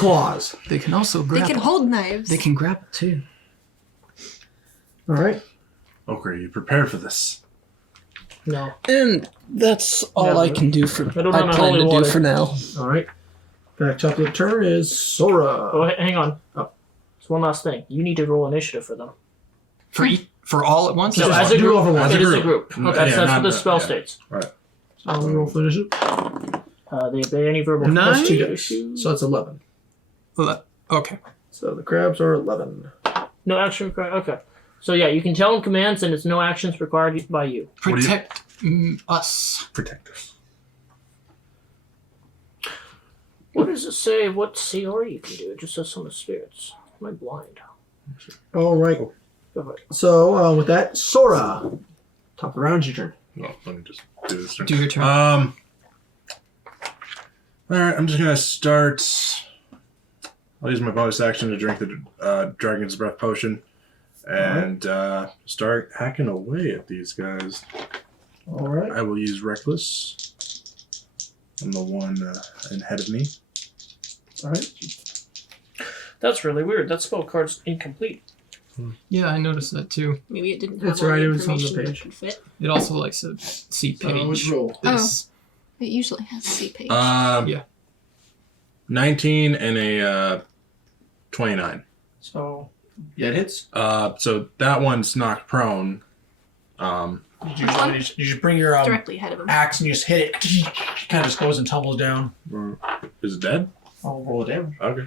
claws. They can also They grapple. can hold knives. They can grapple too. All right. Ochre, are you prepared for this? No. And that's all I can do for. I don't I have plan holy to water. do for now. All right. Next up to the turn is Sora. Oh, hang on. Oh. There's one last thing. You need to roll initiative for them. For all at once. No, Just as a do group. over one. As a It is a group. group. No, That's yeah, what not the the- spell yeah. states. So we roll for initiative. They obey any verbal Nine? Plus 2 commands. dice. So it's 11. Okay. So the crabs are 11. No action required. Okay. So yeah, you can tell them commands, and it's no actions required by you. do you- Protect us. Protect us. What does it say? What CR you can do? It just says summon spirits. Am I blind? All right. Go ahead. So with that, Sora. Top of the round, your turn. Well, let me just do this turn. Do your turn. All right, I'm just gonna start. I'll use my bonus action to drink the Dragon's Breath potion, and start hacking away at these guys. All right. I will use Reckless. I'm the one ahead of me. All right. That's really weird. That spell card's incomplete. Yeah, I noticed that too. Maybe it didn't have That's all right, the it was on the information that page. could fit. It also likes to see page. roll. This. It usually has a C page. Yeah. 19 and a 29. So yeah, it hits. So that one's knocked prone. You just bring your Directly ahead of him. axe and you just hit it. Kind of just goes and tumbles down. Is it dead? I'll roll the damage. Okay.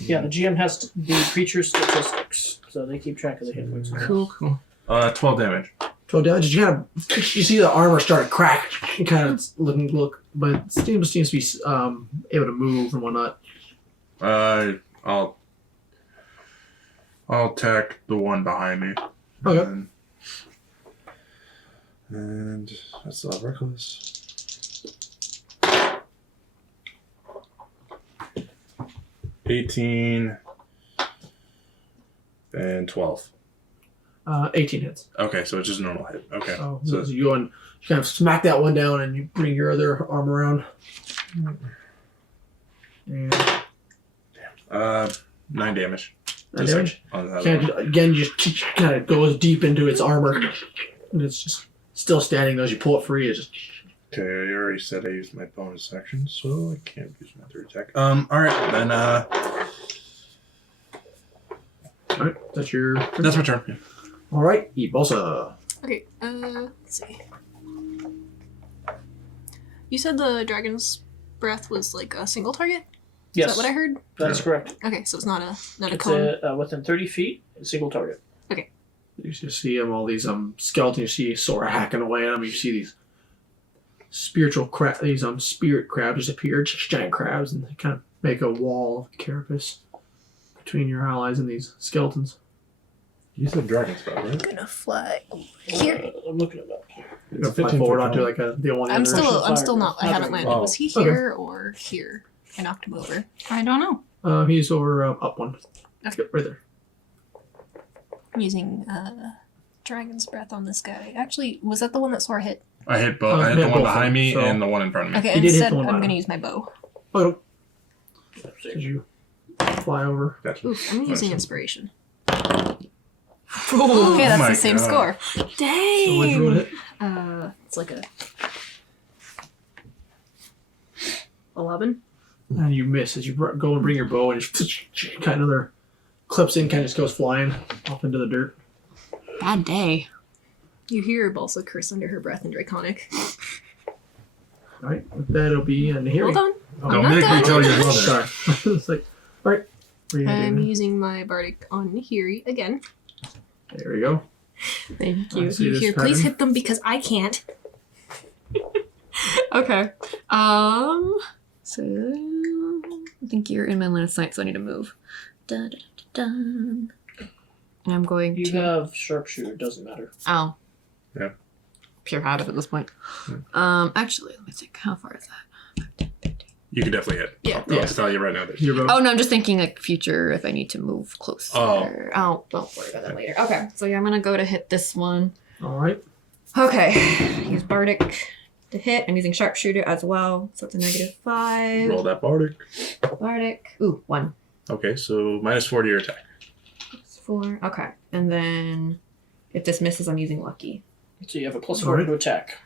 Yeah, the GM has the creature statistics, so they keep track of the hit points. Cool. 12 damage. 12 damage. You see the armor start to crack. You kind of look, but it seems to be able to move and whatnot. I'll attack the one behind me. Okay. And I still have Reckless. 18 and 12. 18 hits. Okay, so it's just a normal hit. Okay. So So you go and you kind of smack that one down and you bring your other arm around. And 9 damage. that Just damage. on the other Kind one. of, again, just kind of goes deep into its armor. And it's just still standing though. As you pull it free, it's just. Okay, I already said I used my bonus action, so I can't use my third attack. Alright, then Alright, that's your. that's my turn. Yeah. Alright, Ibosa. Okay, let's see. You said the dragon's breath was like a single target? Yes, Is that what I heard? that's correct. Okay, so it's not a It's cone. within 30 feet, a single target. You just see all these skeletons. You see Sora hacking away at them. You see these spirit crabs just appear, just giant crabs, and they kind of make a wall of carapace between your allies and these skeletons. You said dragon spell, right? Gonna fly here. I'm looking it up. You know, fly forward onto like the one. I'm still Fire. not. I haven't landed. Oh. Was he Okay. here or here? I knocked him over. I don't know. He's over up one. Okay. Yep, right there. I'm using dragon's breath on this guy. Actually, was that the one that Sora hit? I hit both. I hit hit the one both of behind them, me so- and the one in front of me. Okay, He did hit instead the one I'm behind gonna him. use my bow. Oh, did you fly over? Gotcha. Oof, I'm using inspiration. Ooh. Okay, that's my the same God. score. So what'd you roll to Dang. hit? It's like a 11. And you miss as you go and bring your bow, and just kind of their clips in, kind of just goes flying off into the dirt. Bad day. You hear Balsa curse under her breath in Draconic. All right, with that it'll be a Nahiri. Hold on. Oh, Don't not make me done. tell your brother. sorry. It's like, all right. What are you gonna I'm do? using my bardic on Nahiri again. There we go. Thank I you. see You this hear, please pattern. hit them because I can't. Okay. So I think you're in my line of sight, so I need to move. Dun, dun, dun, dun. And I'm going You to. have sharpshooter, doesn't matter. Oh. Yeah. Pure habit at this point. Actually, let me think. How far is that? You can definitely hit. Yeah. I'll just tell you right now. That Your bow. Oh no, I'm just thinking like future if I need to move closer. Oh. Don't worry about that later. Okay, so yeah, I'm gonna go to hit this one. All right. Okay, use bardic to hit. I'm using sharpshooter as well, so it's a -5. Roll that bardic. Bardic. Ooh, 1. Okay, so -4 to your attack. 4. Okay. And then if this misses, I'm using lucky. So you have a +4 to attack.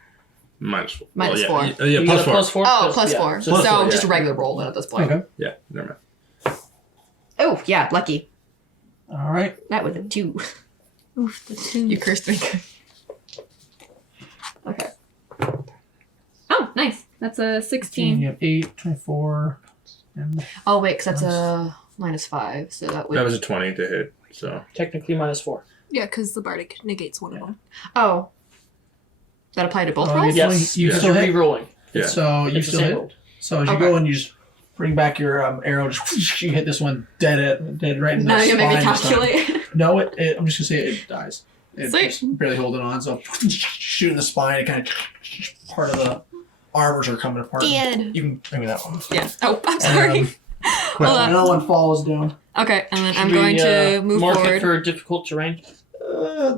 -4. Minus well, 4. Yeah, You plus get a 4. +4. Oh, because- plus yeah. 4. So Plus So four, just a yeah. regular roll then at this point. Okay. Yeah, never mind. Oh, yeah, lucky. All right. That was a 2. Oof, the 2. You cursed me. Okay. Oh, nice. That's a 16. You have 8, 24, and Oh, wait, because that's a -5. So that would. That was a 20 to hit, so. Technically -4. Yeah, because the bardic negates one of them. Oh. That apply to both Oh, rolls? Yes, You because still you're hit. re-rolling. Yeah. So you It's the still same hit. roll. So as you Okay. go and you just bring back your arrow, just you hit this one dead right in the Now you're spine. gonna make me this time. calculate. No, I'm just gonna say it dies. It's Sweet. just barely holding on. So shoot in the spine. It kind of part of the armors are coming apart. Dead. You can bring me that one. Yeah. Oh, I'm sorry. Hold on. Another one falls down. Okay, and then I'm Should we, going to move mark forward. it for difficult terrain.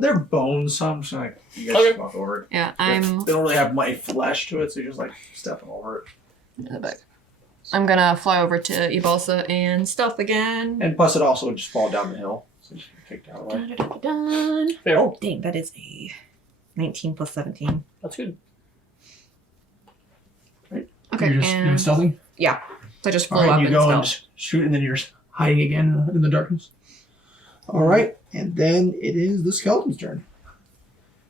They're bones. So I'm just like you guys Okay. just walk over it. Yeah, They don't really have much flesh to it, so you're just like stepping over it. in the back. I'm gonna fly over to Ibalsa and stealth again. And plus, it also would just fall down the hill, so you just kick down away. Dun. Fair. Oh, dang, that is a 19 plus 17. That's good. Okay, You're just doing and stealthing. so I just All flew right, up you and go and stealth. just shoot, and then you're just hiding again in the darkness. All right, and then it is the skeleton's turn.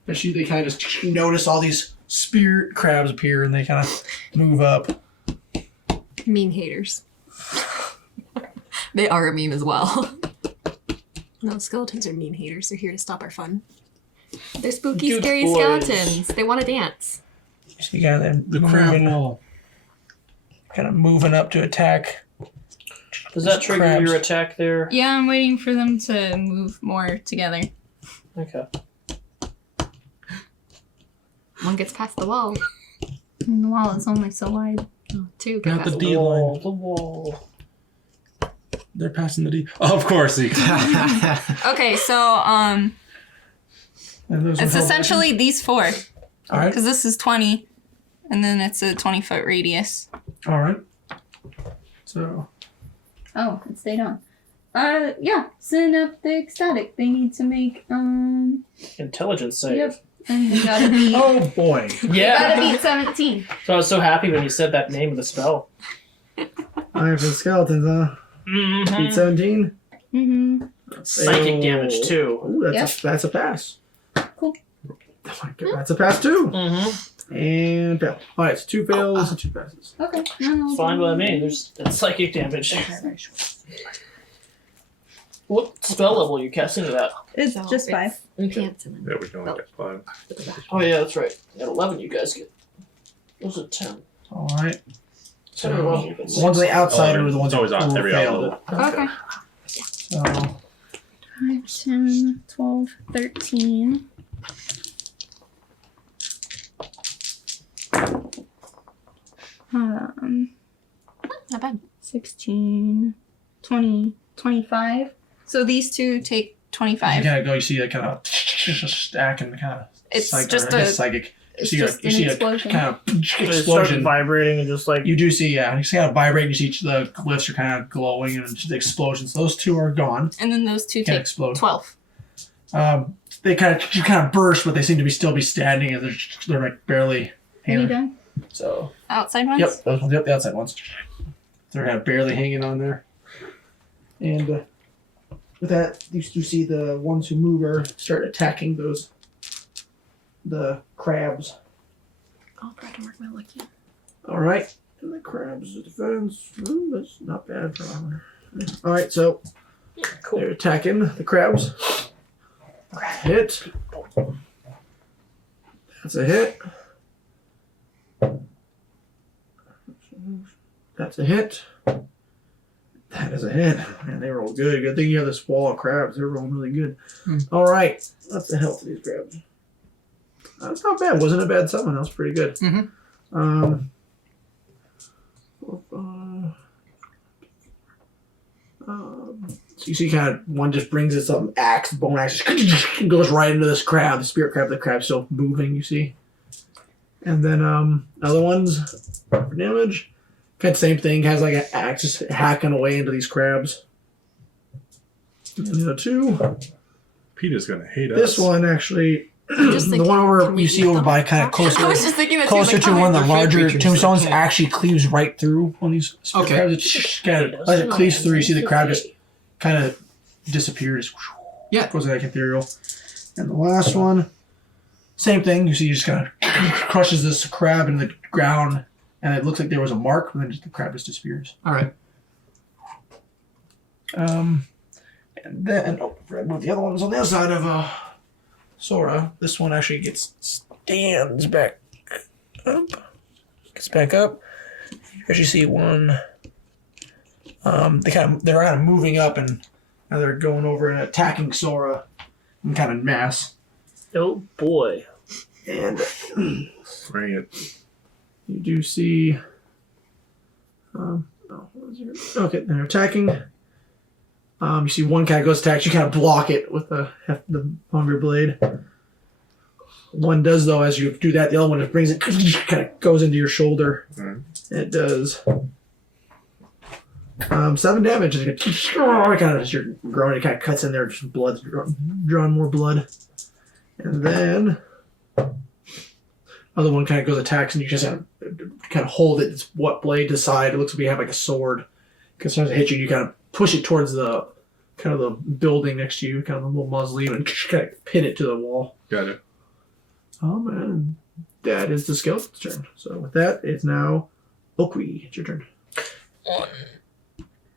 They kind of just notice all these spirit crabs appear, and they kind of move up. Mean haters. They are a meme as well. No, skeletons are mean haters. They're here to stop our fun. They're spooky, Good scary boys. skeletons. They want to dance. So you got them The crab wall. kind of moving up to attack. Does that trigger Crabs. your attack there? Yeah, I'm waiting for them to move more together. Okay. One gets past the wall. And the wall is only so wide. Oh, two get Got past the the D wall, line. the wall. They're passing the D. Oh, of course. Okay, so And those it's would help. essentially these 4. All right. Because this is 20. And then it's a 20-foot radius. All right. So Oh, it stayed on. Yeah, synaptic static. They need to make, Intelligence save. Yep. and they gotta be, oh boy. Yeah. beat 17. So I was so happy when you said that name of the spell. All right, for the skeletons, huh? Mm-hmm. Beat 17. Mm-hmm. Psychic damage too. Ooh, that's a pass. Cool. Oh my God, that's a pass too. Mm-hmm. And fail. All right, so 2 fails and 2 passes. Okay. No, It's fine by me. There's that's psychic damage. What spell level are you casting it at? It's So just 5. it's pants and Yeah, we can only get 5. Oh yeah, that's right. At 11 you guys get. Those are 10. All right. 10 or 11 you get The ones on the outside are the ones It's always on who every failed level. it. Okay. So 5, 10, 12, 13. not bad. 16, 20, 25. So these 2 take you 25. kind of go. You see that kind of just a stack and kind of. It's psych- just or I guess a- psychic. It's you just you an see explosion. a kind of They start explosion. vibrating and just like You do see, yeah. You see how it vibrate. You see each of the glyphs are kind of glowing and just explosions. Those 2 are gone. And then those 2 Can't take explode. 12. They kind of burst, but they seem to still be standing, and they're like barely Are you hanging. done? So Outside ones? yep, those ones, yep, the outside ones. They're kind of barely hanging on there. And with that, you see the ones who move are start attacking the crabs. Oh, I forgot to mark my lucky. All right, and the crabs' defense. Ooh, that's not bad for armor. All right, so cool. they're attacking the crabs. Hit. That's a hit. That's a hit. That is a hit. Man, they rolled good. Good thing you have this wall of crabs. They're rolling really good. All right. That's the health of these crabs. That's not bad. Wasn't a bad summon. That was pretty good. Mhm. So you see kind of one just brings its axe, bone axe, and goes right into this crab, the spirit crab. The crab's still moving, you see. And then other ones for damage. Kind of same thing. Has like an axe just hacking away into these crabs. And the other two. Peter's gonna hate us. This one actually. just The thinking, one over can we you see eat over them? by kind of closer. I was just thinking that Closer to one of the larger creatures tombstones that can't- actually cleaves right through one of these Okay. crabs. It just kind of, as it cleaves through, you see the crab just kind of disappears. Yeah. Goes like ethereal. And the last one, same thing. You see, just kind of crushes this crab in the ground, and it looks like there was a mark, and then just the crab just disappears. All right. And then I moved the other ones on the other side of Sora. This one actually stands back up. Gets back up. You actually see one. They're kind of moving up, and now they're going over and attacking Sora in kind of mass. Oh boy. And Bring it. you do see. Okay, they're attacking. You see one kind of goes to attack. You kind of block it with the palm of your blade. One does though, as you do that, the other one just brings it, kind of goes into your shoulder. Alright. It does 7 damage. It kind of as you're growing, it kind of cuts in there. Just blood's drawn more blood, and then other one kind of goes attacks, and you just kind of hold it. It's what blade to side. It looks like you have like a sword. Because as it hits you, you kind of push it towards the kind of the building next to you, kind of a little mausoleum, and kind of pin it to the wall. Got it. And that is the skeleton's turn. So with that, it's now Okui. It's your turn. 1,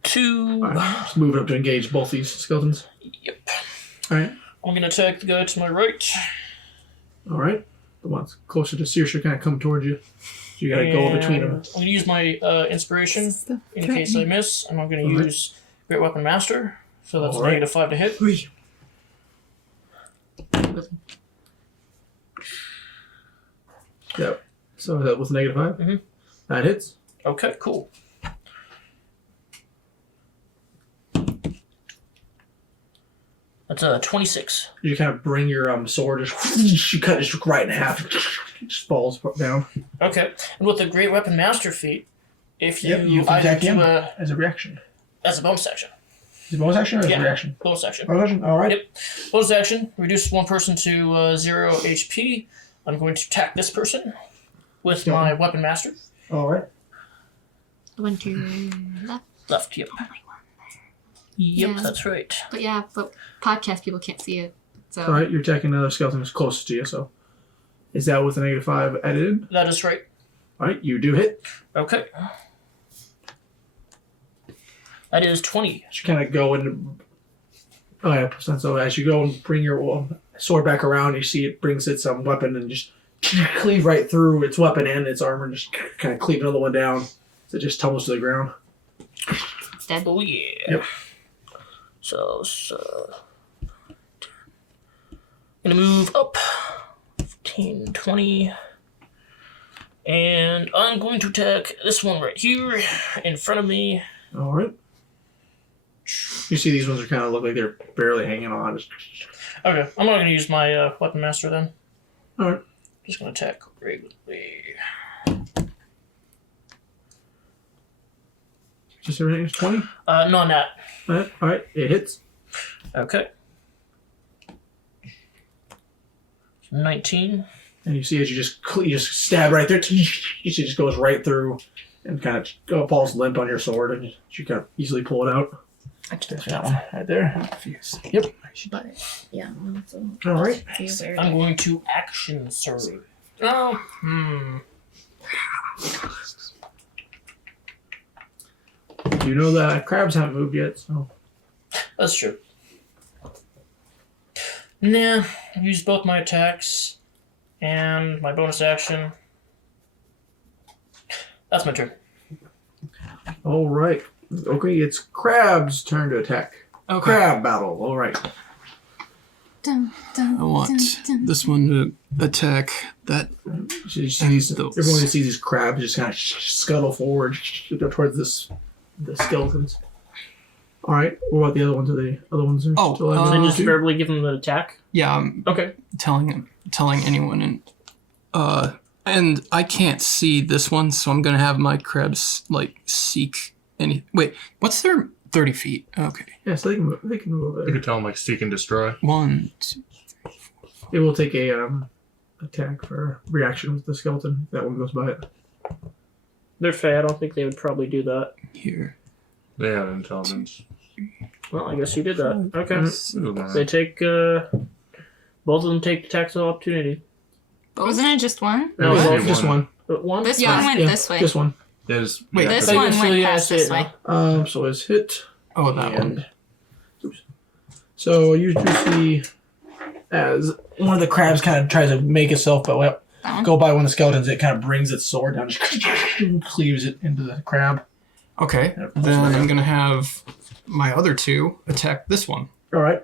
2. All right, just move it up to engage both these skeletons. Yep. All right. I'm gonna attack the guy to my right. All right. The ones closer to Saoirse kind of come towards you. So you got to go between them. I'm gonna use my inspiration in case I miss, and I'm gonna Alright. use Great Weapon Master. So that's Alright. -5 to hit. Yep. So that was -5. Mhm. That hits. Okay, cool. That's 26. You kind of bring your sword, just you cut it just right in half. It just falls down. Okay, and with the Great Weapon Master feat, if you, Yep, you can either attack do him a as a reaction. as a bonus action, Is it bonus action or is it Yeah. reaction? bonus action, Bonus action? All right. Yep. bonus action, reduce one person to 0 HP. I'm going to attack this person with Yeah. my Weapon Master. All right. One, two, left. Left, yep. Only one. Yep, Yeah. that's right. But podcast people can't see it. So All right. You're attacking another skeleton that's closest to you. So, is that with a -5 added? That is right. All right. You do hit. Okay. That is 20. You kind of go and. Oh yeah. So as you go and bring your sword back around, you see it brings its weapon and just cleave right through its weapon and its armor, and just kind of cleave another one down. So it just tumbles to the ground. it's dead. Oh, yeah. Yep. So, gonna move up 15, 20. And I'm going to attack this one right here in front of me. All right. You see these ones are kind of look like they're barely hanging on. Just, Okay, I'm not going to use my Weapon Master then. Alright. Just going to attack regularly. just everything is 20. No, not. All right. It hits. Okay. 19. And you see as you just stab right there. You see it just goes right through and kind of falls limp on your sword, and you kind of easily pull it out. There's that one right there. Yep. But yeah. So All right. I'm going to action surge. Oh, You know the crabs haven't moved yet, so That's true. Nah, I used both my attacks and my bonus action. That's my turn. all right. Okay, it's crab's turn to attack. Okay. Crab battle. All right. dun, dun, I want dun, dun. this one to attack that. So you see these, Those. everyone sees these crabs just kind of scuttle forward towards the skeletons. All right. What about the other ones? Are the other ones are Oh, still uh, alive? Just verbally give them an attack. Yeah, I'm Okay. telling anyone and And I can't see this one, so I'm gonna have my crabs like seek any. Wait, what's their 30 feet? Okay, Yeah, so they can move. They can move over You there. could tell them like seek and destroy. 1, 2. It will take a attack for reaction with the skeleton. If that one goes by it. They're fey. I don't think they would probably do that. Here. They have intelligence. Well, I guess you did that. Okay. Mm-hmm. They take. Both of them take attacks of opportunity. Wasn't it just one? No, Yeah, both. just one. One. This Yeah. one went Yeah, this way. Just one. There's Wait, This So one you- so went you past guys this see it way. So it's hit. Oh, that one. Oops. So you do see as one of the crabs kind of tries to make itself, but That one? go by one of the skeletons, it kind of brings its sword down, and cleaves it into the crab. Okay, then I'm gonna have my other two attack this one. All right.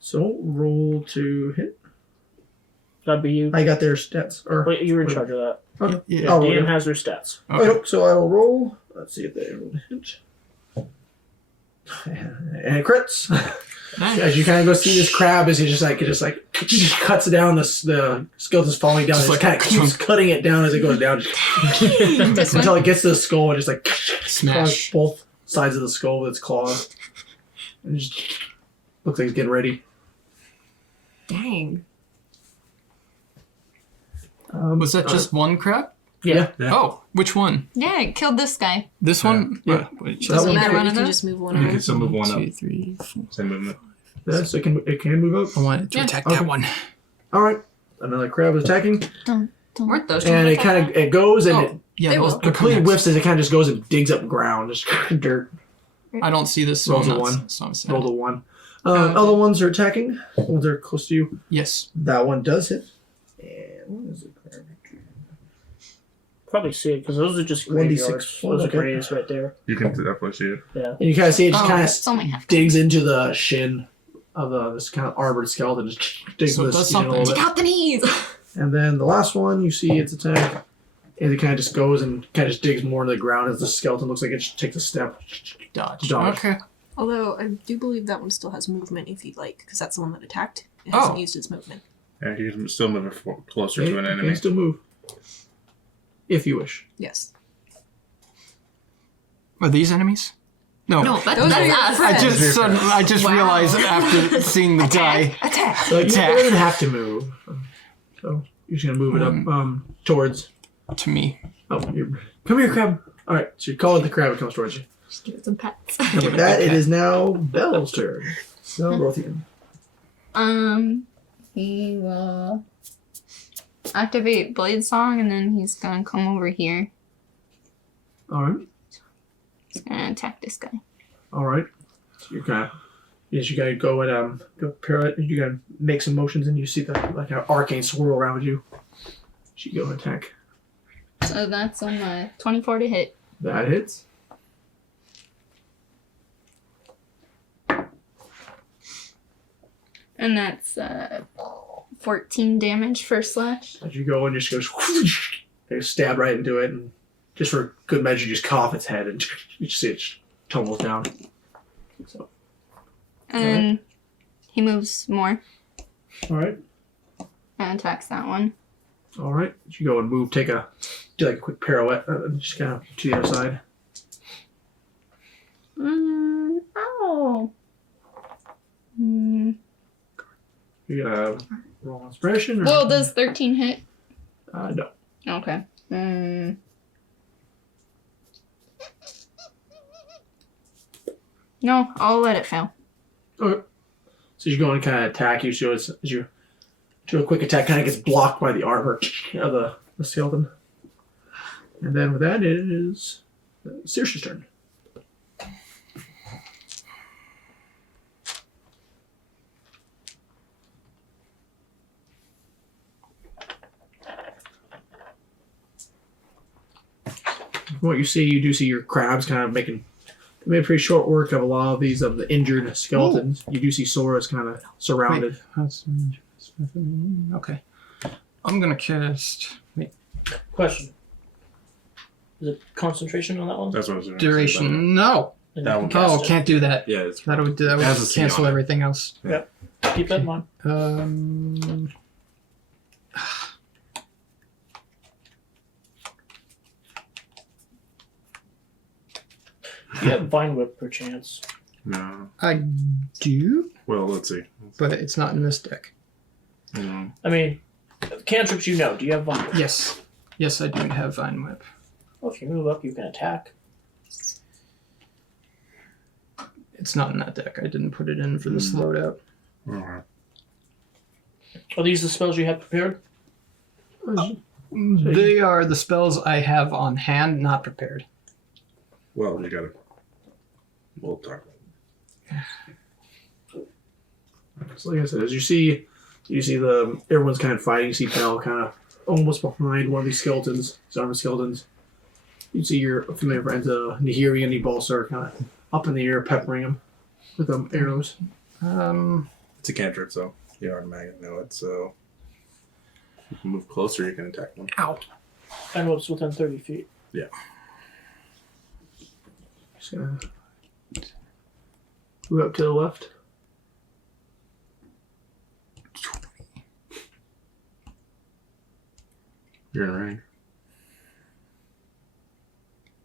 So roll to hit. That'd be you. I got their stats. Or Wait, you were in charge of that. okay. Yeah. Yeah, Oh, DM okay. has their stats. Okay. So I will roll. Let's see if they roll a hit. And it crits. As you kind of go see this crab, as he just cuts it down. The skeleton's falling down. Just Just kind of keeps cutting it down as it goes down, This until one? it gets to the skull and just like Smash. claws both sides of the skull with its claws. And it just looks like he's getting ready. Dang. Was that just one crab? Yeah. Yeah. Oh, which one? Yeah, it killed this guy. This one? Yeah. Wait, So that Doesn't one- matter. one You of can those? just move one You over. can still move one up. 2, 3, 4. Same movement. Yeah, so it can move up. I wanted to Yeah. attack Okay. that one. All right. Another crab is attacking, Weren't those two? and it kind of it goes and it Yeah, They those will. completely whiffs as it kind of just goes and digs up ground, just dirt. I don't see this, so Rolls I'm a not, one. so I'm sad. Roll the one. Okay. Other ones are attacking. Ones are close to you. Yes. That one does hit. And what is it? Probably see it because those are just 1d6 graveyards. Those are okay. graves right there. You can definitely see it. Yeah. And you kind of see it just Oh, kind it's only half. of digs into the shin of this kind of armored skeleton. Just digs So it into the does skin a little something. bit. Take out the knees. And then the last one, you see its attack. And it kind of just goes and kind of just digs more into the ground as the skeleton looks like it just takes a step. Dodge. Dodge. Okay. Although I do believe that one still has movement if you'd like, because that's the one that attacked. It hasn't Oh. used its movement. And you can still move it closer Okay, to an you enemy. can still move. If you wish. Yes. Are these enemies? No. No, Those that's are your us. friends. I just Wow. realized after seeing the die. Attack. So it Attack. doesn't have to move. So you're just going to move it up towards. To me. Oh, come here, crab. All right, so you call it the crab, it comes towards you. Just give it some pets. And with that, it is now Belle's turn. So, Rothian. He will activate Blade Song, and then he's gonna come over here. All right. He's gonna attack this guy. All right. So you kind of, yes, you gotta go and go parrot, and you gotta make some motions, and you see the like an arcane swirl around you. So you go and attack. So that's on the 24 to hit. That hits. And that's 14 damage for slash. As you go and just goes, they stab right into it, and just for good measure, you just cough its head, and you just see it tumbles down. So, And then he moves more all right. and attacks that one. All right. You go and move, do like a quick pirouette, just kind of to the other side. Ow. You gotta roll inspiration. Or Well, does 13 hit? no. Okay. No, I'll let it fail. Okay. So you go and kind of attack you. So as you do a quick attack, kind of gets blocked by the armor of the skeleton. And then with that, it is Saoirse's turn. From what you see, you do see your crabs kind of making. They made pretty short work of a lot of these of the injured skeletons. You do see Sora's kind of surrounded. Okay. I'm gonna cast Question. Is it concentration on that one? That's what I was going to say. duration. No. Then That you one. can cast Oh, it. can't do that. Yeah, it's That would Has a C cancel on it. everything else. Keep that in mind. Do you have Vine Whip perchance? No. I do, Well, let's see. but it's not in this deck. Mm. I mean, cantrips you know. Do you have Vine Whip? Yes. Yes, I do have Vine Whip. Well, if you move up, you can attack. It's not in that deck. I didn't put it in for this loadout. Okay. Are these the spells you had prepared? They are the spells I have on hand, not prepared. Well, you gotta. We'll talk. So like I said, as you see the everyone's kind of fighting. You see Pal kind of almost behind one of these skeletons, these armored skeletons. You see your familiar friends, Nahiri and Ibalsa, kind of up in the air, peppering them with arrows. It's a cantrip, so you automatically know it. So if you can move closer, you can attack them. Ow. Vine Whip's within 30 feet. Yeah. Just gonna move up to the left. You're in range.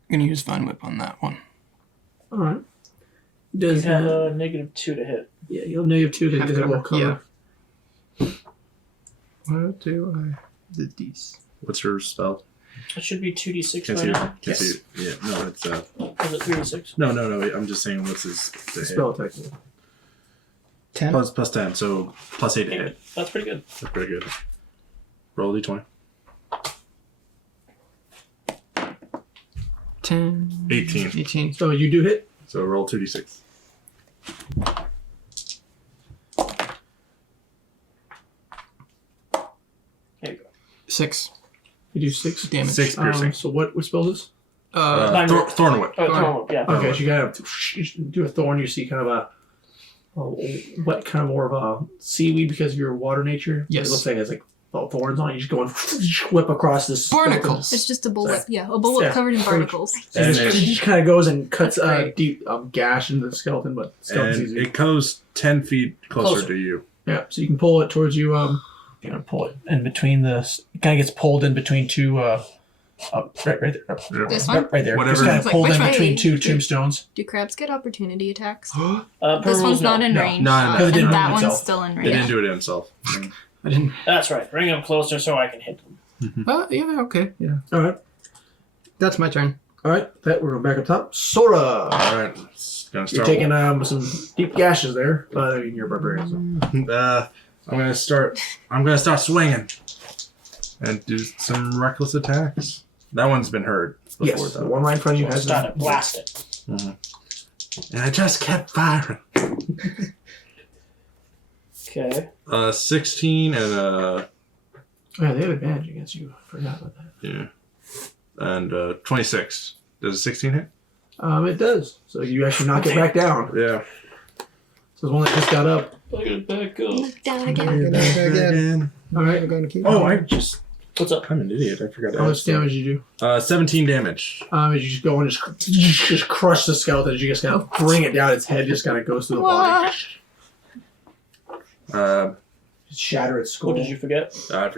I'm going to use Vine Whip on that one. All right. You Does have a -2 to hit. yeah? You'll -2 to Have get a little cover, cover. What do I... Did these? What's your spell? It should be 2d6 Can't by see it. now. Can't Yes. see it. Yeah, no, it's Is it 3d6? no. I'm just saying what's his the hit. Spell attack. 10? Plus 10, so plus 8 to hit. That's pretty good. That's pretty good. Roll d20. 10. 18. 18. So you do hit. So roll 2d6. There you go. 6 You do 6 damage. 6 piercing. So what spell is this? Vine Whip. Thorn whip. Oh, Thorn Whip, yeah. Okay, so you gotta do a thorn. You see kind of a wet, kind of more of a seaweed because of your water nature. Yes. It looks like it has like little thorns on it. You just go and whip across this. Barnacles. It's just a bullet. Sorry. Yeah, a bullet Yeah. covered in barnacles. And And it it- just kind of goes and cuts That's a great. deep gash into the skeleton, but skeleton's And easy. it goes 10 feet closer Closer. to you. Yeah, so you can pull it towards you. You're gonna pull it in between the. It kind of gets pulled in between two. Right there. This Right, one? right there. Whatever. Just kind It's of like, pulled which in way? between two tombstones. Do crabs get opportunity attacks? Per This rules, one's not no. in No. range. No, no. Because it didn't and that move one's itself. still in It range. didn't do it himself. I didn't... That's right. Bring them closer so I can hit them. yeah, okay. Yeah. All right, That's my turn. all right. That we're going back up top. Sora, Alright. Gonna you're start. taking some deep gashes there. I mean, you're a barbarian. So. I'm gonna start swinging. And do some reckless attacks. That one's been hurt before Yes, the though. one right in front of you So has start to blast it. And I just kept firing. Okay. 16 and Oh, yeah, they have advantage against you. I forgot about that. yeah. And 26. Does a 16 hit? It does. So you actually knock it back down. Yeah. So the one that just got up. Look at back up. Down again. Again. All right. Oh, What's up? I'm an idiot. I forgot. to How much ask. damage you do? 17 damage. As you just go and just crush the skeleton. As you just kind of bring it down, its head just kind of goes through the body. Just shatter its skull. What did you forget? I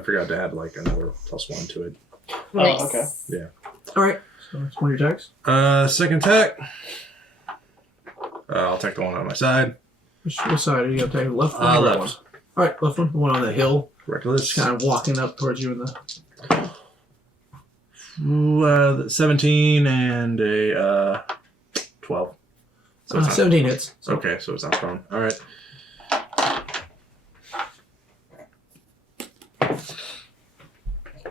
forgot to add like another +1 to it. Nice. Oh, okay. All right. So that's one of your attacks. Second attack. I'll take the one on my side. Which side are you going to take? Left one or right Left. one? All right, left one. The one on the hill. Reckless. Just kind of walking up towards you in the... 17 and a 12. So it's not, 17 hits. So okay, so it's not prone. All right.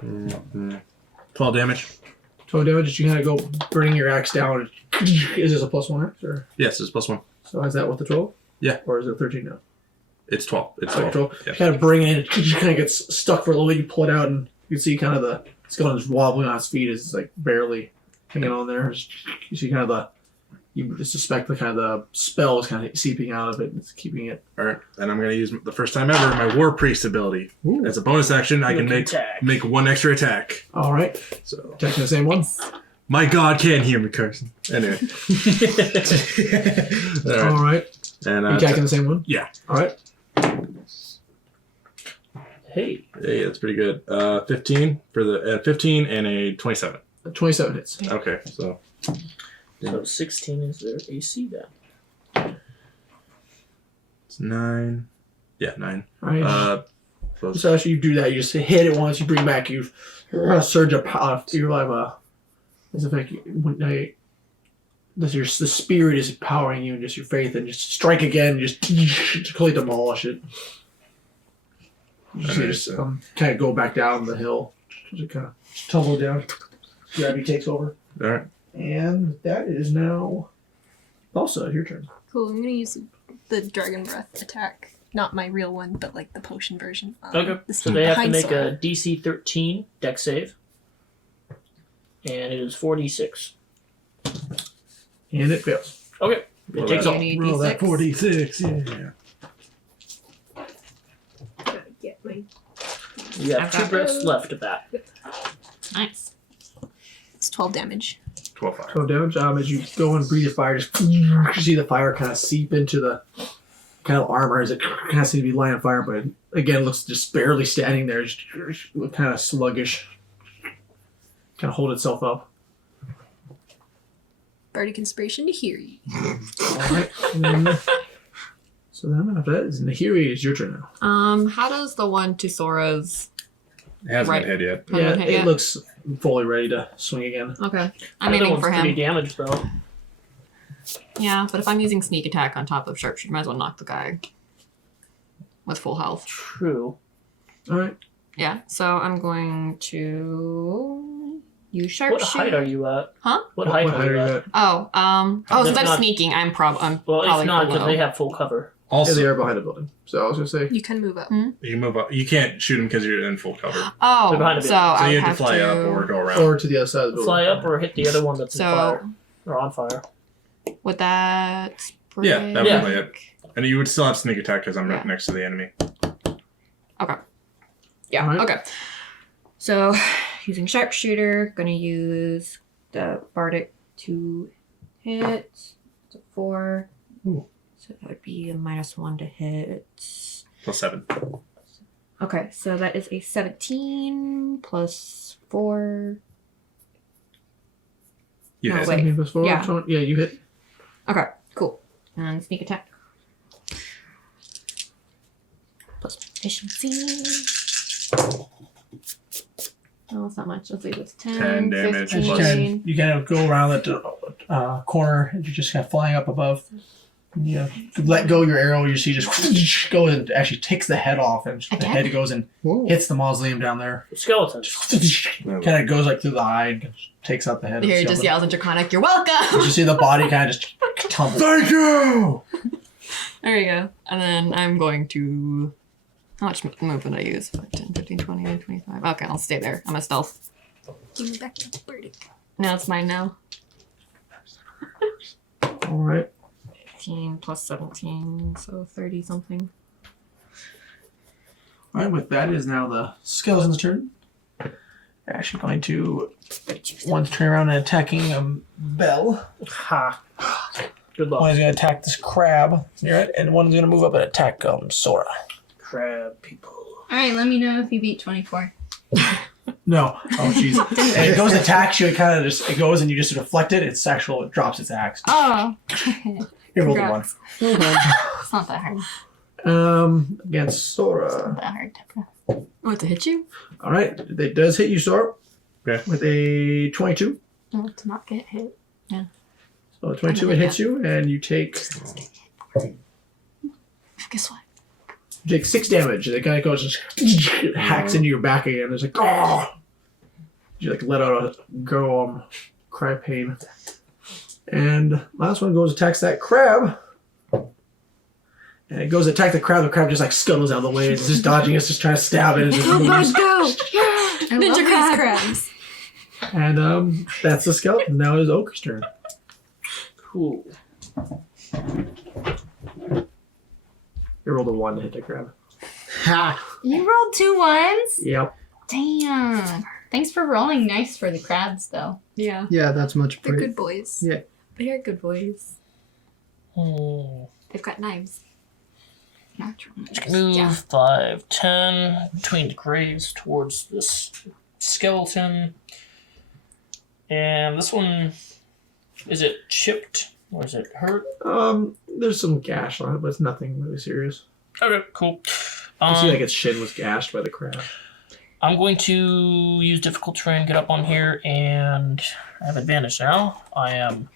Mm, 12 damage. 12 damage. You kind of go burning your axe down. Is this a +1 axe? Or... Yes, it's +1. So is that with the 12? Yeah. Or is it 13 now? It's 12. It's Okay, 12. 12. Yeah. You kind of bring it in. It kind of gets stuck for a little bit. You pull it out, and you can see kind of the skeleton just wobbling on its feet. It's like barely hanging on there. You see kind of the... You suspect the kind of the spell is kind of seeping out of it. And it's keeping it... All right, and I'm going to use the first time ever my War Priest ability. Ooh. As a bonus action, I can You can make one extra attack. All right. So Attacking the same one. my God can't hear me, Carson. Anyway. All right. All right. And You attacking the same one? yeah. All right. Hey. Hey, that's pretty good. 15 for the 15 and a 27. 27 hits. Okay, so So 16 is their AC then. it's 9. Yeah, 9. All right. Plus So after you do that, you just hit it once. You bring back you surge of power. You have a as if like the spirit is powering you and just your faith, and just strike again, just totally demolish it. You see it just kind of go back down the hill, just kind of tumble down. Gravity takes over, all right. and that is now also your turn. Cool. I'm gonna use the dragon breath attack. Not my real one, but like the potion version. Okay. This So one they have to behind make Sora. a DC 13 deck save. And it is 4d6. And it fails. Okay. It takes You all. need Roll that D6. 46. Yeah. Get my. You have I've 2 got breaths left of that. Nice. It's 12 damage. 12 fire. 12 damage. As you go and breathe the fire, just you see the fire kind of seep into the kind of armor as it kind of seems to be lighting on fire, but again, looks just barely standing there, just kind of sluggish. Kind of hold itself up. Bardic inspiration to hear you. Alright. So then after that is Nahiri, it's your turn now. How does the one to Sora's? It hasn't Right. been hit yet. Haven't Yeah, hit it yet? looks fully ready to swing again. Okay, I'm The other aiming one's for pretty him. damaged though. Yeah, but if I'm using sneak attack on top of sharpshooter, might as well knock the guy with full health. True. Alright. Yeah, so I'm going to use What sharpshooter. height are you at? Huh? What height are you are at? you at? Since If I'm not- sneaking, I'm Well, probably if not, because below. they have full cover. Yeah, Also, they are behind the building. So I was gonna say You can move up. you can move up. You can't shoot him because you're in full cover. So Oh, They're behind a so building. I you would have to fly up or go around. or to the other side of the building. Fly up or hit the other one that's in So- fire. Or on fire. Would that? Yeah, that would Yeah. be it. And you would still have sneak attack because I'm right Yeah. next to the enemy. Yeah. Alright. Okay. So, using sharpshooter, gonna use the bardic to hit. It's a 4. Ooh. So that would be a -1 to hit. +7. Okay, so that is a 17 plus 4. You No, hit. wait. 17 plus 4, Yeah. 20 yeah, you hit. Okay, cool. And sneak attack. Plus efficiency. No, it's not much. Let's leave it to 10. 10 damage 15. plus- You kind of go around that corner and you're just kind of flying up above. You let go your arrow, you see just goes and actually takes the head off, and the Again? head goes and hits the mausoleum down there. The skeletons. Kind of goes like through the eye and takes out the head. of the Here, he just skeleton. yells in Draconic, "You're welcome!" You see the body kind of just tumble. Thank you! There you go. And then I'm going to... How much movement did I use? 10, 15, 20, 25. Okay, I'll stay there. I'm a stealth. Give me back the bardic. Now it's mine now. All right. 15 plus 17, so 30 something. All right. With that is now the skeleton's turn. They're actually going to one turn around and attacking Bell. Ha. Good luck. One is going to attack this crab, right? And one is going to move up and attack Sora. Crab people. Alright, let me know if you beat 24. No. Oh, jeez. And it goes to attack you. It kind of just it goes and you just deflect it. It drops its axe. Oh. You rolled a one. Congrats. It's not that hard. Against Sora. Not that hard to What, to hit you? All right. It does hit you, Sora. Okay. With a 22. No, to not get hit. So 22 it hits you, and you take Guess what? 6 damage. And it kind of goes and hacks into your back again. It's like, oh! You like let out a go cry pain. And last one goes attacks that crab. And it goes to attack the crab. The crab just like scuttles out of the way. It's just dodging. It's just trying to stab it. It's just Go, moves. bud, go! I Ninja love crab. these crabs. And that's the skeleton. Now it is Oaker's turn. Cool. You rolled a 1 to hit the crab. You rolled 2 ones? Yep. Damn. Thanks for rolling nice for the crabs, though. Yeah. Yeah, that's much They're pretty. good boys. Yeah. They're good boys. Hmm. They've got knives. Natural. Move Yeah. 5, 10 between the graves towards this skeleton. And this one, is it chipped or is it hurt? There's some gash on it, but it's nothing really serious. Okay, cool. You see, like its shin was gashed by the crab. I'm going to use difficult terrain, get up on here, and I have advantage now. I am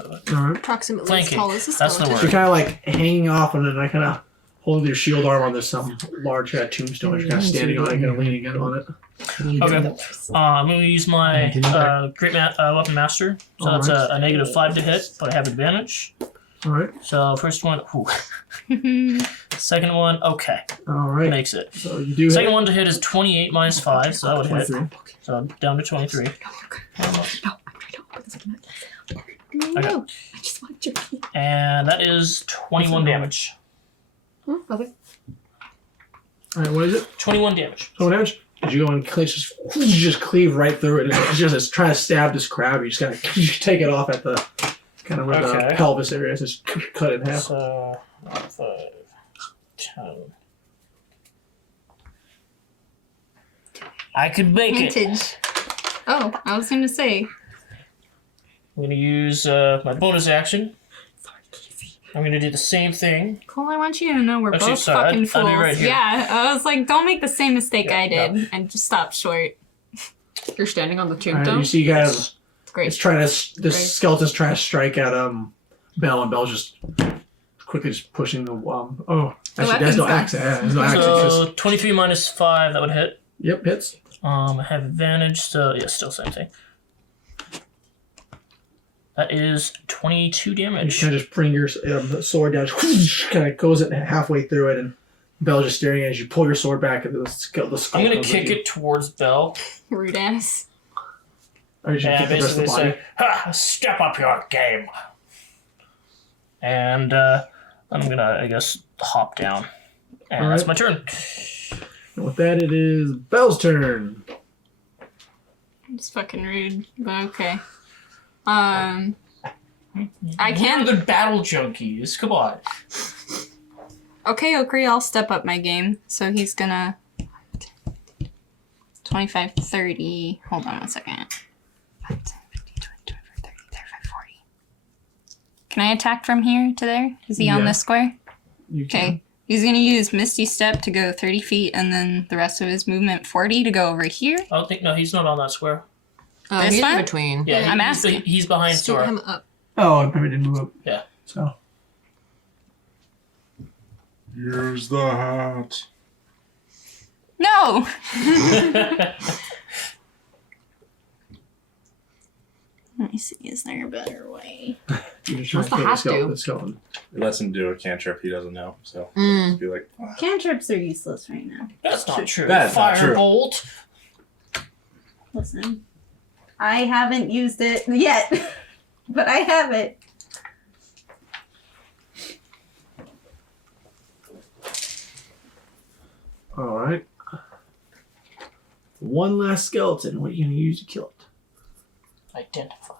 All right. Approximately Flanking. as tall as a That's the skeleton. word. So you're kind of like hanging off on it, and I kind of hold your shield arm on this large tombstone. You're kind of standing on it, kind of leaning in on it. Okay. I'm going to use my Great Weapon Master. So that's a -5 to hit, but I have advantage. All right. So first one, ooh. Second one, okay. All right. Makes it. So you do Second hit. one to hit is 28 minus 5, so that would hit. 23. So down to 23. No, I'm trying to open this again. Okay. No, I just want your key. And that is 21 damage. Okay. All right. What is it? 21 damage. So damage. Did you go and just cleave right through it? It's just trying to stab this crab. You just gotta take it off at the kind of where the Okay. pelvis area is. Just cut it in half. So 5, 10. I could make it. Vintage. Oh, I was gonna say. I'm gonna use my bonus action. I'm gonna do the same thing. Cole, I want you to know we're Actually, both sorry, fucking I'd be fools. right here. Yeah, I was like, don't make the same mistake I did, no. and just stop short. You're standing on the All right, tombstone? you see, guys, It's great. it's trying to. This Great. skeleton's trying to strike at Belle, and Belle's just quickly just pushing the. Actually, there's no axe. Yeah, there's no axe. It's So just, 23 minus 5, that would hit. yep, hits. I have advantage, so yeah, still same thing. That is 22 You damage. kind of just bring your sword down, kind of goes it halfway through it, and Belle's just staring as you pull your sword back at the skull. I'm gonna kick it towards Belle Rude ass. Or you just and kick the rest of the basically body. say, "Ha! Step up your game." And I'm gonna, I guess, hop down. And that's Alright. my turn. And with that, it is Belle's turn. It's fucking rude, but okay. I We're can. the battle junkies. Come on. Okay, Okri, I'll step up my game. So he's gonna 25, 30. Hold on one second. 5, 10, 15, 20, 25, 30, 35, 40. Can I attack from here to there? Is he on Yeah. this square? You can. Okay. He's gonna use Misty Step to go 30 feet, and then the rest of his movement 40 to go over here. I don't think, no, he's not on that square. This he's one? in between. Yeah, I'm he's, asking. he's behind Scoot Sora. him up. Oh, I probably didn't move up. Yeah. So. Here's the hat. No! Let me see, is there a better way? You just try What's to the kill hat skeleton. do? The skeleton. It lets him do a cantrip he doesn't know, so Mm. just be like, Cantrips are useless right now. That's not true. That's not true. Firebolt. Listen, I haven't used it yet, but I have it. All right. One last skeleton. What are you gonna use to kill it? Identify.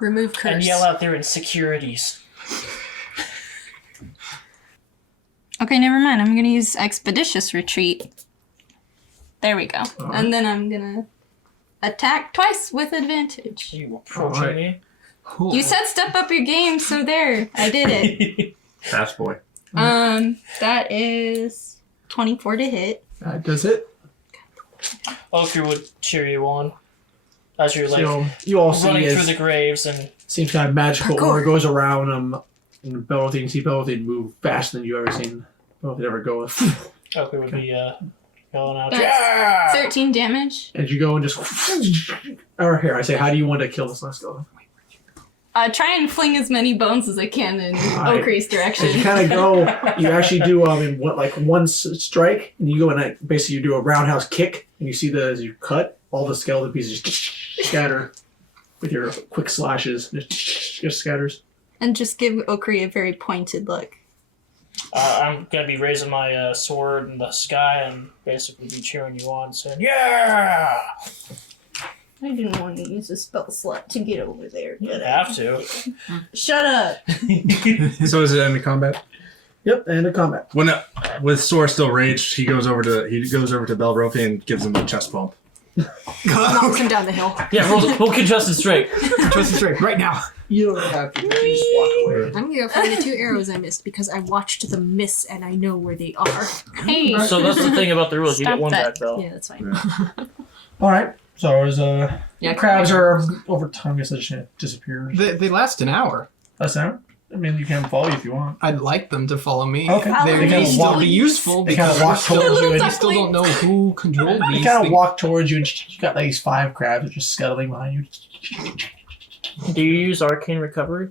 Remove curse. And yell out their insecurities. Okay, never mind. I'm gonna use Expeditious Retreat. There we go. Alright. And then I'm gonna attack twice with advantage. Are you approaching Alright. me? You said step up your game, so there. I did it. fast boy. That is 24 to hit. That does it. Oaker would cheer you on as you're like So you all see running as through the graves and seems kind of magical Parkour. aura goes around and Belothian, you see Belothian move faster than you ever seen Belothian ever go. Oaker would be yelling out, That's yeah! 13 damage. And you go and just or here I say, how do you want to kill this last skeleton? Try and fling as many bones as I can in Alright. Okri's direction. As you kind of go, you actually do in one strike, and you go and basically you do a roundhouse kick, and you see as you cut, all the skeleton pieces just scatter with your quick slashes, just scatters. And just give Okri a very pointed look. I'm gonna be raising my sword in the sky and basically be cheering you on, saying, yeah! I didn't want to use a spell slot to get over there. You have to. Shut up. So is it end of combat? Yep, and a combat. When with Sora still raged, he goes over to Belrothi and gives him a chest bump. Knocks him down the hill. Yeah, roll contested straight. Twist straight right now. You don't have to. You just walk away. I'm gonna go find the 2 arrows I missed because I watched them miss and I know where they are. Hey, So that's the thing about the rules. You Stop get one that. back, though. Yeah, that's fine. All right. So as Yeah, crabs are over time, I guess they just gonna disappear. They last an hour. That's not. I mean, you can follow you if you want. I'd like them to follow me. Okay. They They kinda may still walk- be useful They kind of because walk towards you, and we still don't know who controlled they these kind of things. walk towards you, and you got like these 5 crabs just scuttling behind you. Do you use arcane recovery?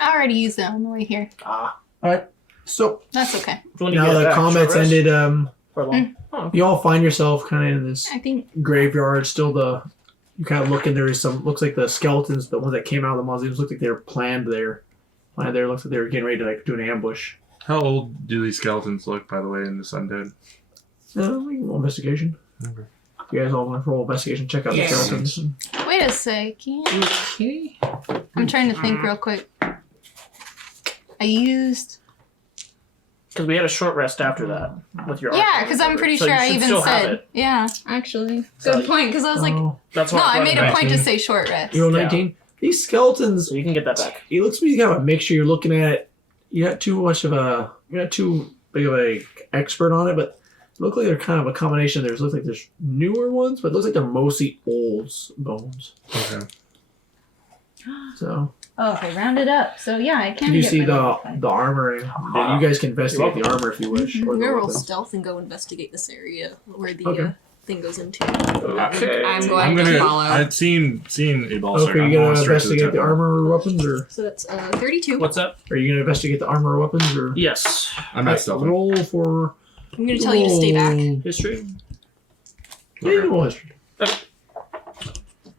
I already used that on the way here. All right. So That's okay. When you now get the back, combat's short rest? ended. For long. Oh, You all find yourself kind of in this I think graveyard. Still, you kind of look in there is some. Looks like the skeletons, the ones that came out of the mausoleums, look like they were planned there. Looks like they were getting ready to like do an ambush. How old do these skeletons look, by the way, in this undead? We can roll investigation. Okay. You guys all want to roll investigation, check out Yeah. the skeletons. wait a second. Okay. I'm trying to think real quick. I used because we had a short rest after that with your. yeah, arcane because I'm recovery. pretty So sure you I should even still have said it. yeah. Actually, So- good point. Because I was like, Oh, That's no, why I made a point to 19. say short rest. you roll Yeah. 19. These skeletons. So you can get that back. It looks to me kind of a mixture. You're looking at. You're not too big of a expert on it, but it looks like they're kind of a combination. Looks like there's newer ones, but it looks like they're mostly old bones. Okay. So Oh, okay, round it up. So yeah, I can. you get see my level the armor, and then you guys can investigate the armor if you wish. I'm or the gonna roll weapons. stealth and go investigate this area where the Okay. thing goes into. Okay. I'm I'm going to gonna. follow. I'd seen a ball start. Okay, I'm you going gonna straight to investigate the temple. armor or weapons, or So that's 32. What's that? are you gonna investigate the armor or weapons, or Yes. I'm at stealth. roll for? I'm gonna tell you to stay back. History. Yeah, you can roll history.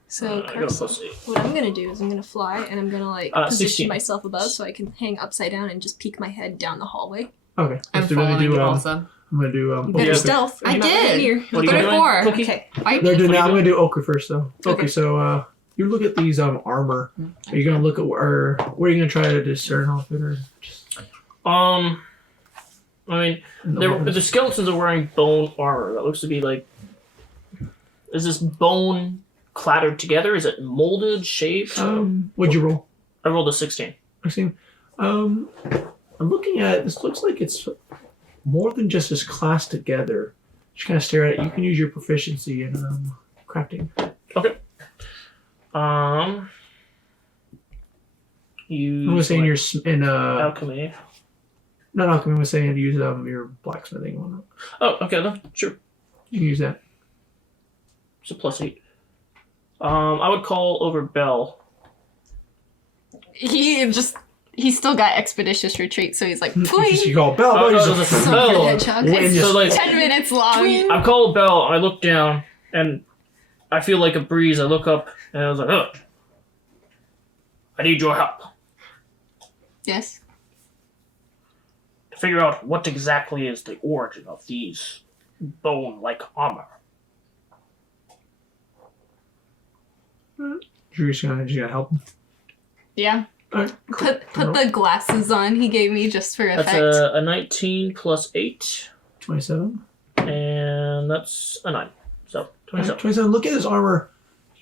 So I got a Carson, plus 8. what I'm gonna do is I'm gonna fly and I'm gonna position 16. myself above so I can hang upside down and just peek my head down the hallway. Okay, I'm let's do. Let me following do. it also. I'm gonna do. You better Yeah. stealth. I I'm not did. Here. What are you doing? 34. Cookie? Okay. They're doing What are that. you I'm doing? gonna do ochre first, though. Okay, Okay. so you look at these armor. Are you gonna look at where are you gonna try to discern off it, or just I mean, the weapons? the skeletons are wearing bone armor. That looks to be like. Is this bone clattered together? Is it molded, shaped? What'd you roll? I rolled a 16. I see. I'm looking at it. This. Looks like it's more than just this class together. Just kind of stare at it. You can use your proficiency in crafting. Okay. I'm gonna say in your alchemy. not alchemy. I'm gonna say to use your blacksmithing one. Oh, okay, then sure. You can use that. It's a plus 8. I would call over Bell. He still got expeditious retreat, so he's like, Just please. you call Bell. Oh, Bell, no, just- that's a So Bell. good, Hedgehog. When It's you- So like, 10 minutes long. I'm called Bell. I look down and I feel like a breeze. I look up and I was like, oh, I need your help Yes. to figure out what exactly is the origin of these bone-like armor. You're just gonna help him. Yeah. Alright, Put the glasses on he gave me just for That's effect. a 19 plus 8, 27. and that's a 9. So 27. 27. Look at this armor.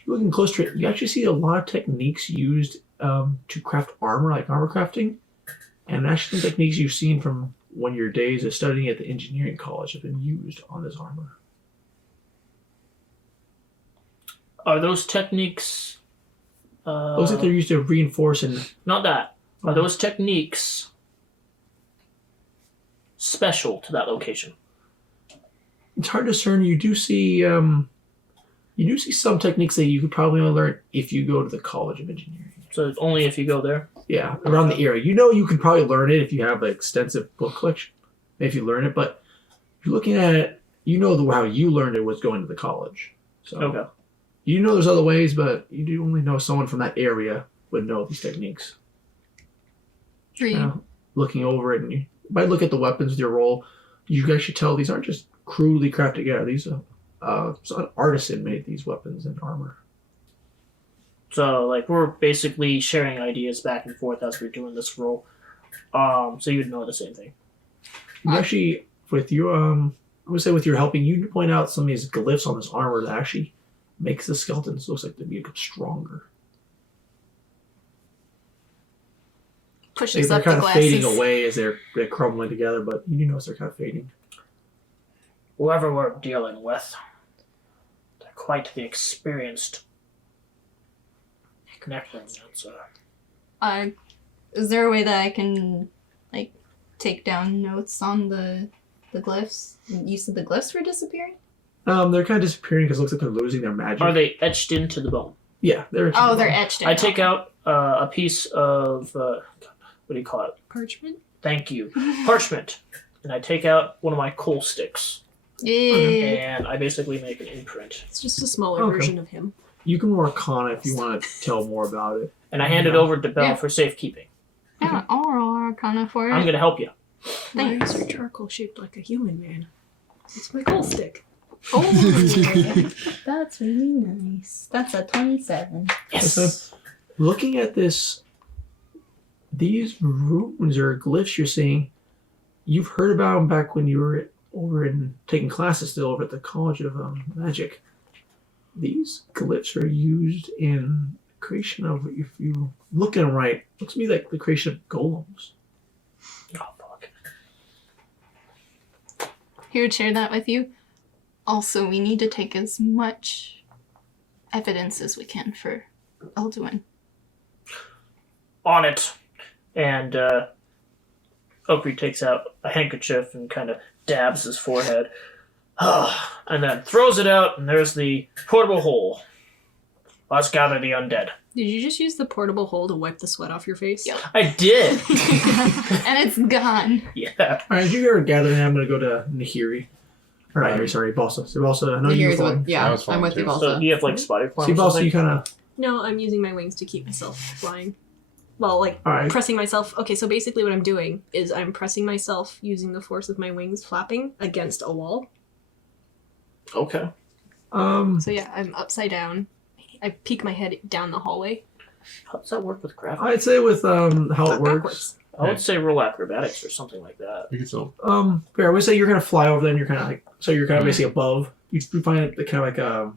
You're looking close to it. You actually see a lot of techniques used to craft armor, like armor crafting, and actually some techniques you've seen from when your days of studying at the engineering college have been used on this armor. Are those techniques? Looks like they're used to reinforce and Not that. Are those techniques special to that location? it's hard to discern. You do see some techniques that you could probably only learn if you go to the College of Engineering. So it's only if you go there. Yeah, around the area. You can probably learn it if you have an extensive book collection. If you learn it, but if you're looking at it, how you learned it was going to the college. So Okay. there's other ways, but you do only know someone from that area would know these techniques. Read. Looking over it, and you might look at the weapons with your roll. You guys should tell these aren't just crudely crafted together. These an artisan made these weapons and armor. So like we're basically sharing ideas back and forth as we're doing this roll. So you'd know the same thing. You actually, with your I would say with your helping, you point out some of these glyphs on this armor that actually makes the skeletons looks like they become stronger. Pushes They're up the kind of glasses. fading away as they're crumbling together, but you do notice they're kind of fading. Whoever we're dealing with, they're quite the experienced necromancer. Is there a way that I can like take down notes on the glyphs? You said the glyphs were disappearing? They're kind of disappearing because it looks like they're losing their magic. Are they etched into the bone? Yeah, they're. Oh, they're etched in. I take out a piece of what do you call it? Parchment? Thank you, parchment, and I take out one of my coal sticks, Yeah. and I basically make an imprint, It's just a smaller Okay. version of him. You can roll Arcana if you want to tell more about it. and I hand it over to Belle Yeah. for safekeeping. Yeah, I'll roll Arcana for it. I'm gonna help you. Why is your charcoal shaped like a human man? It's my coal stick. Oh, that's really nice. That's a 27. Yes. Looking at this, these runes or glyphs you're seeing, you've heard about them back when you were over in taking classes still over at the College of Magic. These glyphs are used in creation of, if you look at them right, looks to me like the creation of golems. Oh, fuck. He would share that with you. Also, we need to take as much evidence as we can for Elduin. On it. And Oakry takes out a handkerchief and kind of dabs his forehead. And then throws it out, and there's the portable hole. Let's gather the undead. Did you just use the portable hole to wipe the sweat off your face? Yep. I did. And it's gone. Yeah. Alright, as you are gathering, I'm going to go to Nahiri. Or not Nahiri, sorry, Balsa. So Balsa, I know you were Here's what, flying. yeah, I was I'm with flying you too. So also. you have like spider climb See, or Balsa, something? you kind of... No, I'm using my wings to keep myself flying. Well, like Alright. pressing myself. Okay, so basically what I'm doing is I'm pressing myself using the force of my wings flapping against a wall. Okay. So yeah, I'm upside down. I peek my head down the hallway. How does that work with gravity? I'd say with how it works... Backwards. I would say roll acrobatics or something like that. You can still. Fair. I would say you're gonna fly over them. You're kind of like, so you're kind of basically above. You find it kind of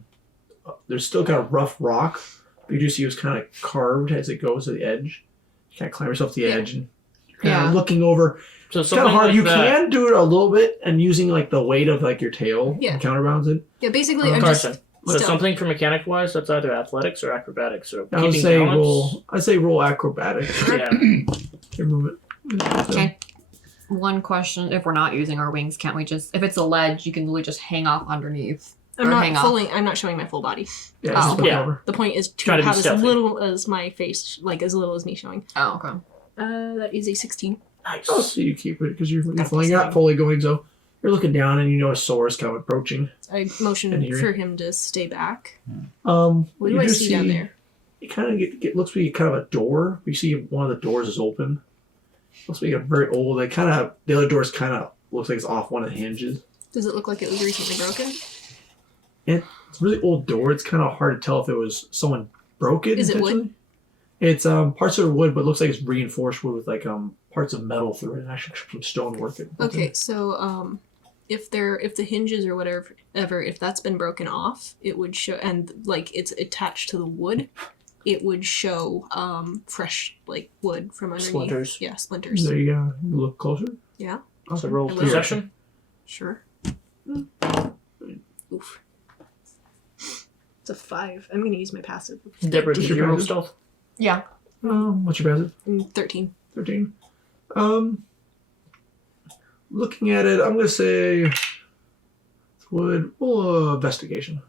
like there's still kind of rough rock, but you do see it's kind of carved as it goes to the edge. You kind of climb yourself to the Yeah. edge and you're kind Yeah. of looking over. So It's something kind of hard. like You that. can do it a little bit and using like the weight of like your tail Yeah. and counterbalance it. Yeah, basically I'm Carson, just so still. something for mechanic wise, that's either athletics or acrobatics or I would keeping say balance. roll. I'd say roll acrobatics. Yeah. Your movement. Okay. One question: if we're not using our wings, can't we just, if it's a ledge, you can literally just hang off underneath? I'm or not hang off. fully. I'm not showing my full body. Yeah, Oh, just look yeah. over. The point is to Try to be have as stealthy. little as my face, like as little as me showing. Oh, okay. That is a 16. Nice. Oh, so you keep it because you're That's flying. You're not fine. fully going, so you're looking down and you know a Sora's kind of approaching. I motion And here. for him to stay back. What What do I see down there? It kind of looks like kind of a door. You see one of the doors is open. Looks like a very old. Like kind of the other door's kind of looks like it's off one of the hinges. Does it look like it was recently broken? It's a really old door. It's kind of hard to tell if it was someone broke it. Is it wood? intentionally. It's parts of it wood, but it looks like it's reinforced wood with like parts of metal through it and actually some stonework. Okay, so if the hinges or whatever, if that's been broken off, it would show, and like it's attached to the wood, it would show fresh like wood from underneath. Splinters. Yeah, splinters. There you go. You look closer. Yeah. So roll I will. perception. Sure. Oof. It's a 5. I'm gonna use my passive. Deborah, did your you roll passive? stealth? Yeah. What's your passive? 13. 13. Looking at it, I'm gonna say wood. Well, investigation.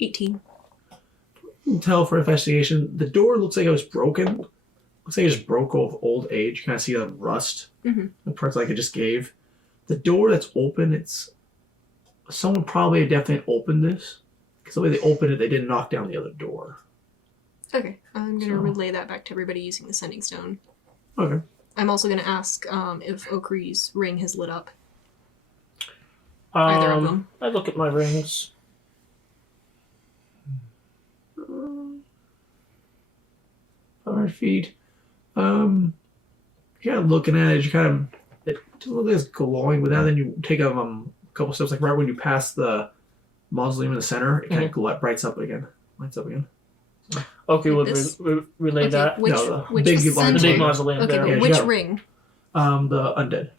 18. You can tell for investigation, the door looks like it was broken. Looks like it just broke of old age. You kind of see the rust. Mhm. The parts like it just gave. The door that's open, it's someone probably definitely opened this. Because the way they opened it, they didn't knock down the other door. Okay, I'm gonna So- relay that back to everybody using the sending stone. Okay. I'm also gonna ask if Okri's ring has lit up. Either of them. I look at my rings. 500 feet. You're kind of looking at it. You kind of It look like it's glowing, but now then you take a couple steps, like right when you pass the mausoleum in the center, it kind of lights up again. Okay, Like we'll this? relay Okay, that. which No, the which big the large The center? big mausoleum Okay, there. Yeah, which you got- ring? The undead.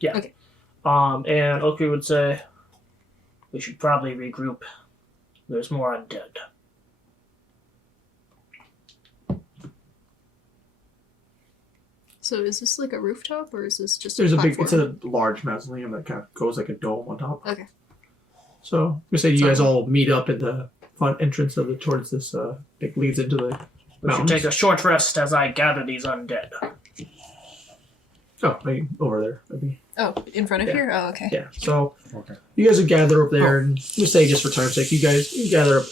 And Oki would say, we should probably regroup. There's more undead. So is this like a rooftop or is this just There's a a big, platform? it's a large mausoleum that kind of goes like a dome on top. Okay. So we say you guys all meet up at the front entrance of the towards this. It leads into the We should mountains. take a short rest as I gather these undead. Oh, maybe over there. Maybe. Oh, in front of Yeah. here? Oh, okay. Yeah. So Okay. you guys would gather up there, and we say just for time's sake, you gather up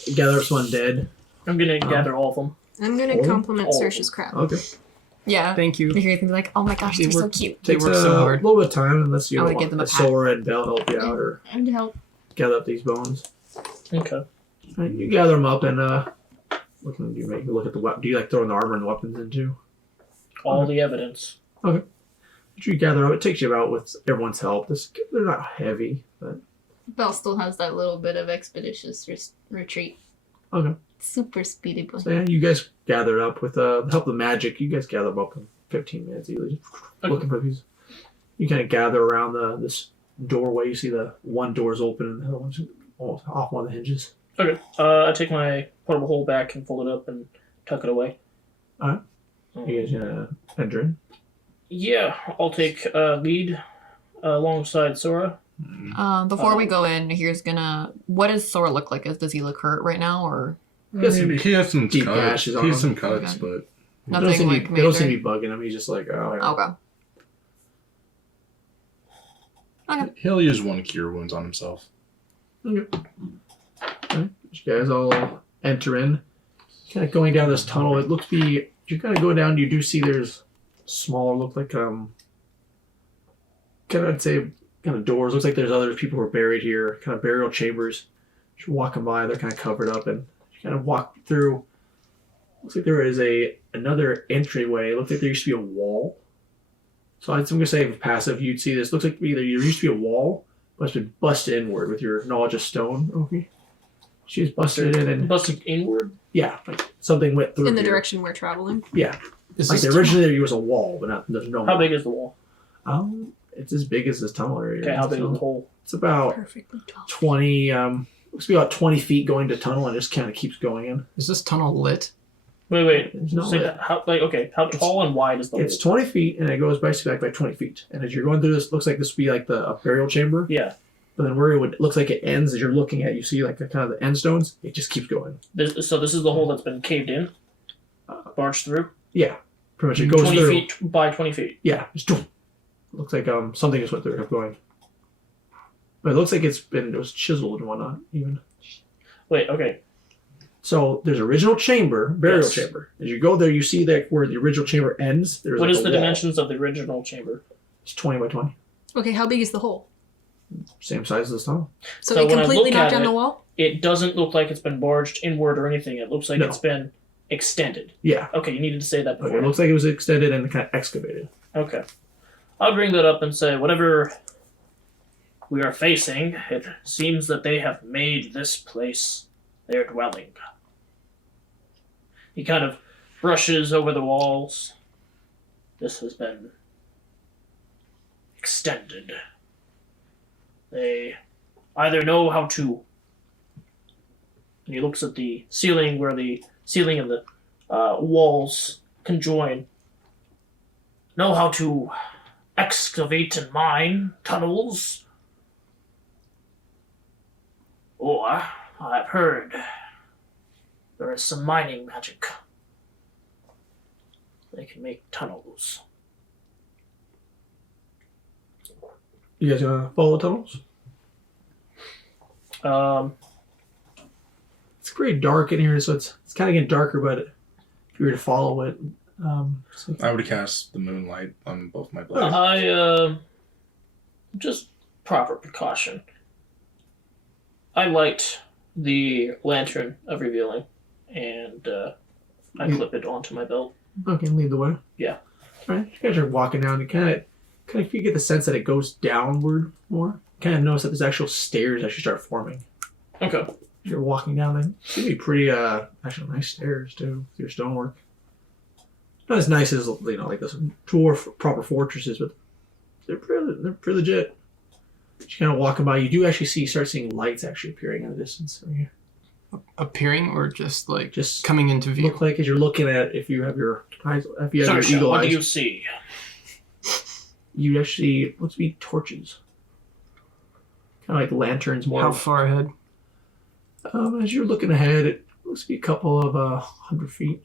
some undead. I'm gonna gather all of them. I'm gonna Oh. compliment Oh. Saoirse's crab. Okay. Yeah. Thank you. You're gonna be like, oh my gosh, They they're so work- cute. They Takes work so hard. a little bit of time, unless you I would want give them a pat. Sora and Belle help you out, or And help. gather up these bones. Okay. Right, you gather them up, and what can you make? You look at the weapon. Do you like throwing the armor and the weapons into? All the evidence. After you gather up, it takes you about with everyone's help. They're not heavy, but Belle still has that little bit of expeditious retreat. okay. Super speedy boy. So yeah, you guys gather up with the help of magic. You guys gather them up in 15 minutes, either looking for these. You kind of gather around this doorway. You see the one door's open and the other one's almost off one of the hinges. Okay. I take my portable hole back and fold it up and tuck it away. Alright. You guys gonna enter in? Yeah, I'll take lead alongside Sora. Before we go in, what does Sora look like? Does he look hurt right now, or Maybe he has some deep cuts. gashes on He has him. some cuts, Okay. but They nothing don't like seem to major? be bugging him. He's just like, oh, yeah. Okay. he'll use one cure wounds on himself. You guys all enter in. Kind of going down this tunnel. It looks to be. You're kind of going down. You do see there's smaller, look like kind of I'd say kind of doors. Looks like there's other people who are buried here. Kind of burial chambers. You're walking by. They're kind of covered up, and you kind of walk through. Looks like there is another entryway. It looks like there used to be a wall. So I'm gonna say if passive, you'd see this. Looks like either there used to be a wall, but it's been busted inward with your knowledge of stone. Okay. She's busted it in, and Busted inward? yeah, like something went through In the here. direction we're traveling. Yeah, Is like this originally there was a wall, but there's no. How wall. big is the wall? It's as big as this tunnel area. Okay, how big is the hole? It's about Perfectly 12. 20. Looks to be about 20 feet going to tunnel, and it just kind of keeps going in. is this tunnel lit? Wait. There's no Say lit. that. How tall and wide is the It's hole? 20 feet, and it goes basically back by 20 feet. And as you're going through this, looks like this would be like a burial chamber. Yeah. But then where it looks like it ends, as you're looking at, you see like the kind of the end stones. It just keeps going. So this is the hole that's been caved in? Barged through? Yeah, pretty much it goes 20 through. feet by 20 feet. Yeah, just looks like something just went through it, kept going. But it looks like it was chiseled and whatnot, even. Wait, okay. So there's original chamber, burial Yes. chamber. As you go there, you see that where the original chamber ends. There's What like is a the wall. dimensions of the original chamber? It's 20 by 20, Okay, how big is the hole? same size as this tunnel. So, So it when I completely look knocked at down it- the wall? It doesn't look like it's been barged inward or anything. It looks like No. it's been extended. Yeah, Okay, you needed to say that but before. it looks like it was extended and kind of excavated. Okay. I'll bring that up and say, whatever we are facing, it seems that they have made this place their dwelling. He kind of brushes over the walls. This has been extended. They either know how to. And he looks at the ceiling where the ceiling and the walls conjoin. Know how to excavate and mine tunnels. Or, I've heard, there is some mining magic. They can make tunnels. You guys gonna follow the tunnels? It's pretty dark in here, so it's kind of getting darker. But if you were to follow it, it's like- I would cast the moonlight on both my blades. Just proper precaution. I light the lantern of revealing, and I clip it onto my belt. okay, lead the way. Yeah. All right, you guys are walking down. You kind of kind of you get the sense that it goes downward more. Kind of notice that there's actual stairs actually start forming. Okay. You're walking down them. It's gonna be pretty actually nice stairs too with your stonework. Not as nice as like this dwarf proper fortresses, but they're pretty legit. You're kind of walking by, you do actually start seeing lights actually appearing in the distance from here. Appearing or just like Just coming into view? look like as you're looking at if you have your eyes, if you have Sorry, your eagle what eyes, do you see? you actually looks to be torches, kind of like lanterns more. How far ahead? As you're looking ahead, it looks to be a couple of 100 feet.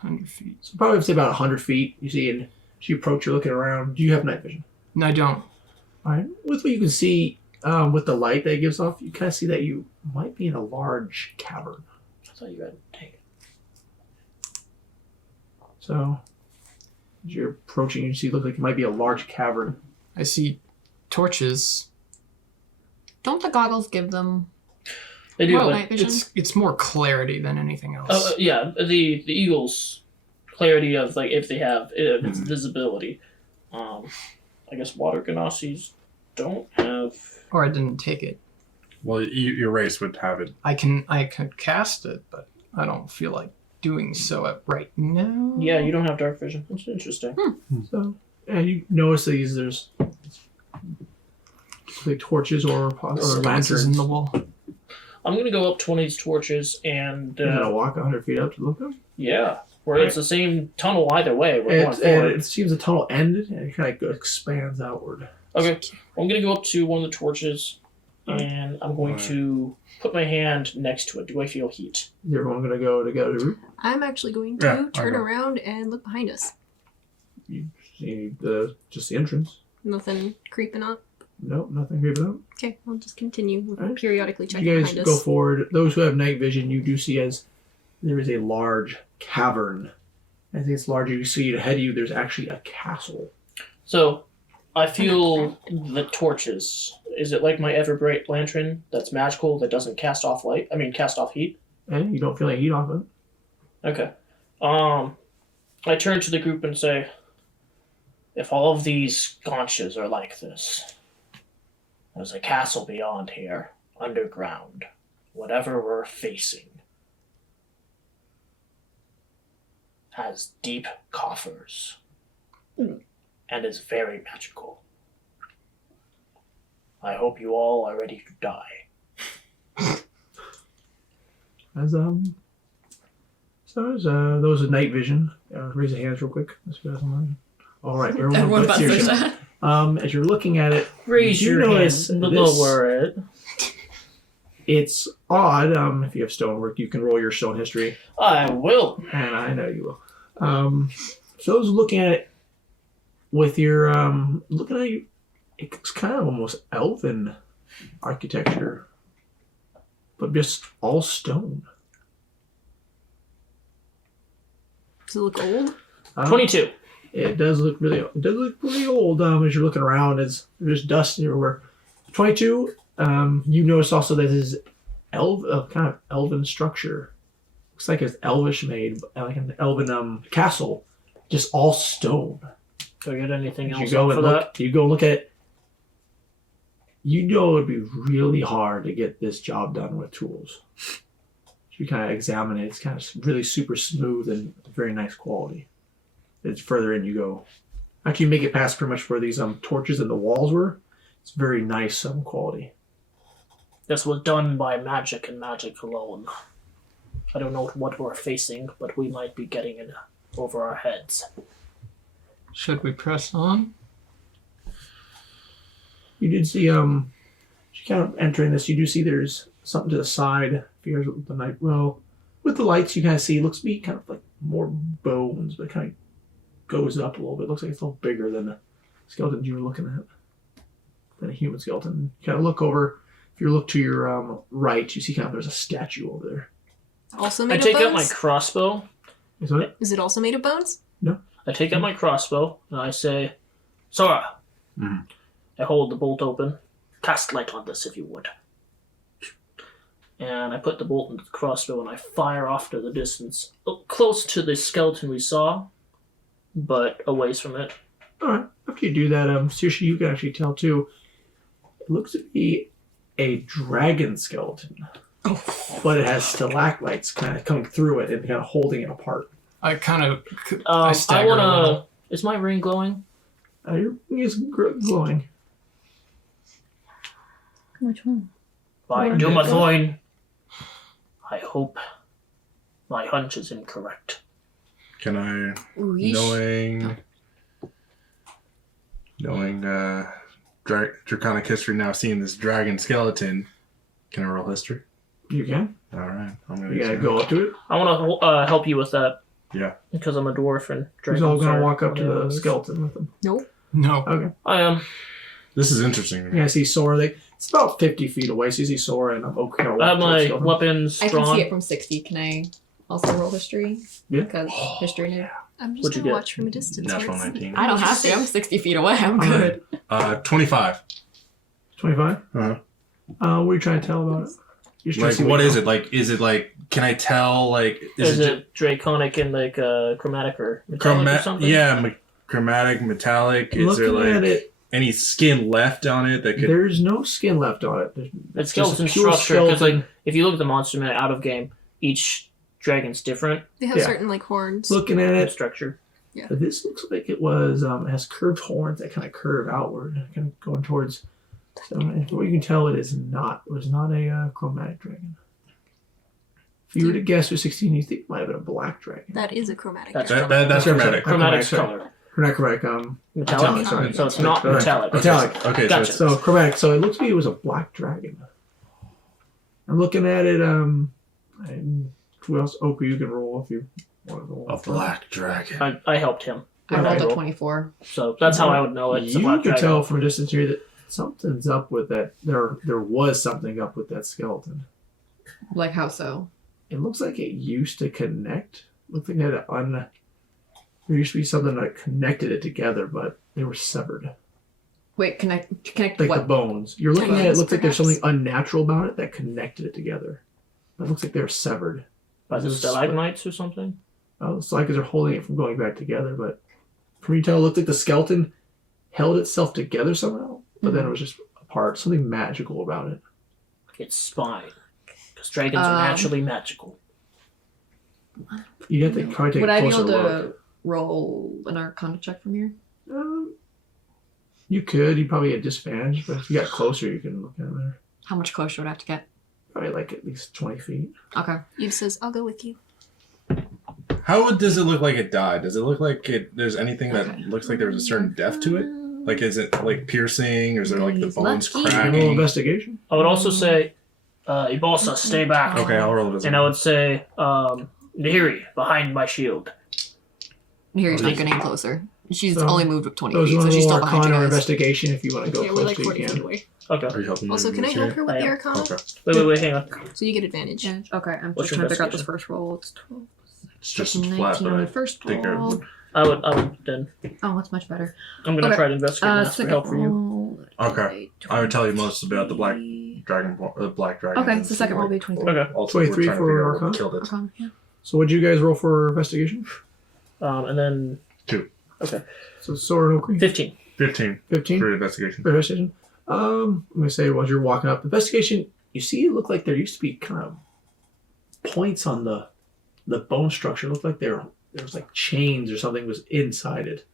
100 feet. So probably I'd say about 100 feet. You see, and as you approach, you're looking around. Do you have night vision? No, I don't. All right. With what you can see, with the light that it gives off, you kind of see that you might be in a large cavern. I thought you had to take it. So, as you're approaching, you see it looks like it might be a large cavern. I see torches. Don't the goggles give them They do, well, but night vision? It's more clarity than anything else. yeah, the eagles clarity of like if they have its visibility. I guess water ganassi's don't have. Or I didn't take it. Well, your race would have it. I could cast it, but I don't feel like doing so right now. Yeah, you don't have dark vision. That's interesting. So, and you notice these there's like torches or Sconces lanterns. in the wall. I'm gonna go up to one of these torches and You're gonna walk 100 feet up to look up. yeah, where it's the same tunnel either way. We're going And forward. it seems the tunnel ended and it kind of expands outward. Okay, I'm gonna go up to one of the torches and I'm going to put my hand next to it. Do I feel heat? Is everyone gonna go together? I'm actually going to Yeah, I'll turn go. around and look behind us. You see just the entrance. Nothing creeping up. Nope, nothing creeping up. Okay, I'll just continue Alright. periodically checking You guys behind go us. forward. Those who have night vision, you do see as there is a large cavern. As it gets larger, you see ahead of you. There's actually a castle. So, I feel the torches. Is it like my Everbright lantern that's magical that doesn't cast off light? I mean, cast off heat. And you don't feel any heat off it. Okay. I turn to the group and say, if all of these gaunches are like this, there's a castle beyond here, underground, whatever we're facing, has deep coffers and is very magical. I hope you all are ready to die. As those with night vision, raise your hands real quick. Let's go online. All right, everyone, but seriously. As you're looking at it, Raise you your notice hand, this- lower it. it's odd. If you have stonework, you can roll your stone history, I will. and I know you will. So those looking at it with your looking at you, it's kind of almost elven architecture, but just all stone. Does it look old? 22. It does look pretty old. As you're looking around, there's dust everywhere. 22. You notice also that this is kind of elven structure. Looks like it's elvish made, like an elven castle, just all stone. Do I get anything You else go up for and that? look. You go and look at it. You know it'd be really hard to get this job done with tools. You kind of examine it. It's kind of really super smooth and very nice quality. It's further in you go. After you make it past pretty much where these torches and the walls were, it's very nice quality. This was done by magic and magic alone. I don't know what we're facing, but we might be getting in over our heads. Should we press on? You did see you kind of entering this. You do see there's something to the side. If you're the night, well, with the lights, you kind of see it looks to be kind of like more bones, but it kind of goes up a little bit. It looks like it's a little bigger than the skeleton you were looking at, than a human skeleton. You kind of look over. If you look to your right, you see kind of there's a statue over there. Also I made of take bones? out my crossbow. Is that it? Is it also made of bones? I take out my crossbow and I say, Sora. Mhm. I hold the bolt open. Cast light on this if you would. And I put the bolt into the crossbow and I fire off to the distance, close to the skeleton we saw, but a ways from it. All right. After you do that, Sushi, you can actually tell too. It looks to be a dragon skeleton, but it has stalagmites kind of coming through it and kind of holding it apart. I kind of. I stagger a wanna. little. Is my ring glowing? Your ring is glowing. Which one? By Or Dumathoin, I hope my hunch is incorrect. Can I, Ooh, yeesh. knowing draconic history now, seeing this dragon skeleton, can I roll history? You can. All right, I'm gonna. You use gotta that. go up to it. I want to help you with that. Yeah. Because I'm a dwarf and Who's dragons all gonna are walk up to the animals. skeleton with them? No. Okay. I am. This is interesting to me. Yeah, I see Sora. It's about 50 feet away, so you see Sora and Oak kind of I have walk towards the my skeleton. weapons I can drawn. see it from 60. Can I also roll history? Yeah. Because history new. I'm just What'd you gonna get? watch from a distance. Natural Where it's- 19. I don't have to. I'm 60 feet away. I'm All good. 25. 25? Uh-huh. What are you trying to tell about it? You're just trying Like, to see what you is know. it? Like, is it like, can I tell, like, Is it it draconic and like chromatic or metallic or something? yeah, chromatic, metallic? Is there, Looking at like, it, any skin left on it that could... there's no skin left on it. It's just a skeleton pure structure because skeleton. like if you look at the monster man out of game, each dragon's different They have Yeah. certain like horns. Looking at in it, structure. this looks like it was, it has curved horns that kind of curve outward, kind of going towards. So, what you can tell, it was not a chromatic dragon. If you were to guess with 16, you think it might have been a black dragon. That is a chromatic. That's dragon. That's chromatic. Chromatic's sorry. color. Or not chromatic, Metallic. sorry. So it's not Right. metallic. Metallic. Okay, Gotcha. so So chromatic. So it looks to me it was a black dragon. I'm looking at it. And who else? Oku, you can roll if you want to roll. it's a black dragon. I helped him. I rolled a roll. 24. So that's how I would know it's a You black can dragon. tell from a distance here that something's up with that. There was something up with that skeleton. Like how so? It looks like it used to connect. Looks like it had there used to be something that connected it together, but they were severed. Wait, connect Like the what? bones. You're looking at it. Tendons, Looks like there's perhaps? something unnatural about it that connected it together. But it looks like they're severed. By the It was stalagmites or something. Oh, it's like they're holding it from going back together, but from you tell, it looked like the skeleton held itself together somehow, but then it was just apart. Something magical about it. Its spine. Because dragons are naturally magical. You have to probably take Would a I be closer able look. to roll an Arcana check from here? You could. You probably at disadvantage, but if you got closer, you can look at it there. How much closer would I have to get? Probably like at least 20 feet. Okay. Eve says, "I'll go with you." Does it look like it died? Does it look like there's anything that Okay. looks like there was a certain depth to it? Like, is it like piercing, or is there like the He's bones lucky. Can you roll cracking? investigation? I would also say, Ibosa, stay back. Okay, I'll roll it. And I would say, Nahiri, behind my shield. Here's Oh, not yes. getting closer. She's So, only moved up 20 Those feet, want so to she's roll still behind Arcana you or guys. investigation if you want to go Yeah, we're close like to you 40 feet can. away. Okay. Are you helping me? Also, with can I this help here? her with I the am. Arcana? Okay. Wait, hang on. So you get advantage. Yeah, okay, I'm What's just your trying to figure out this investigation? first roll. It's 12. It's just 19 flat, but on the I first think I roll. would. I would then. Oh, that's much better. I'm gonna Okay. try to investigate and ask for Second help for you. roll. Okay. I would tell you most about the black black dragon. Okay, and so second see roll what- will be 23. Okay. Also, we're 23 trying to for figure out Arcana? what killed it. Arcana, yeah. So what'd you guys roll for investigation? And then 2. So Sora and Oakley? 15. 15 15 for investigation. for investigation. I'm going to say while you're walking up, investigation, you see it looked like there used to be kind of points on the bone structure. It looked like there was like chains or something was inside it.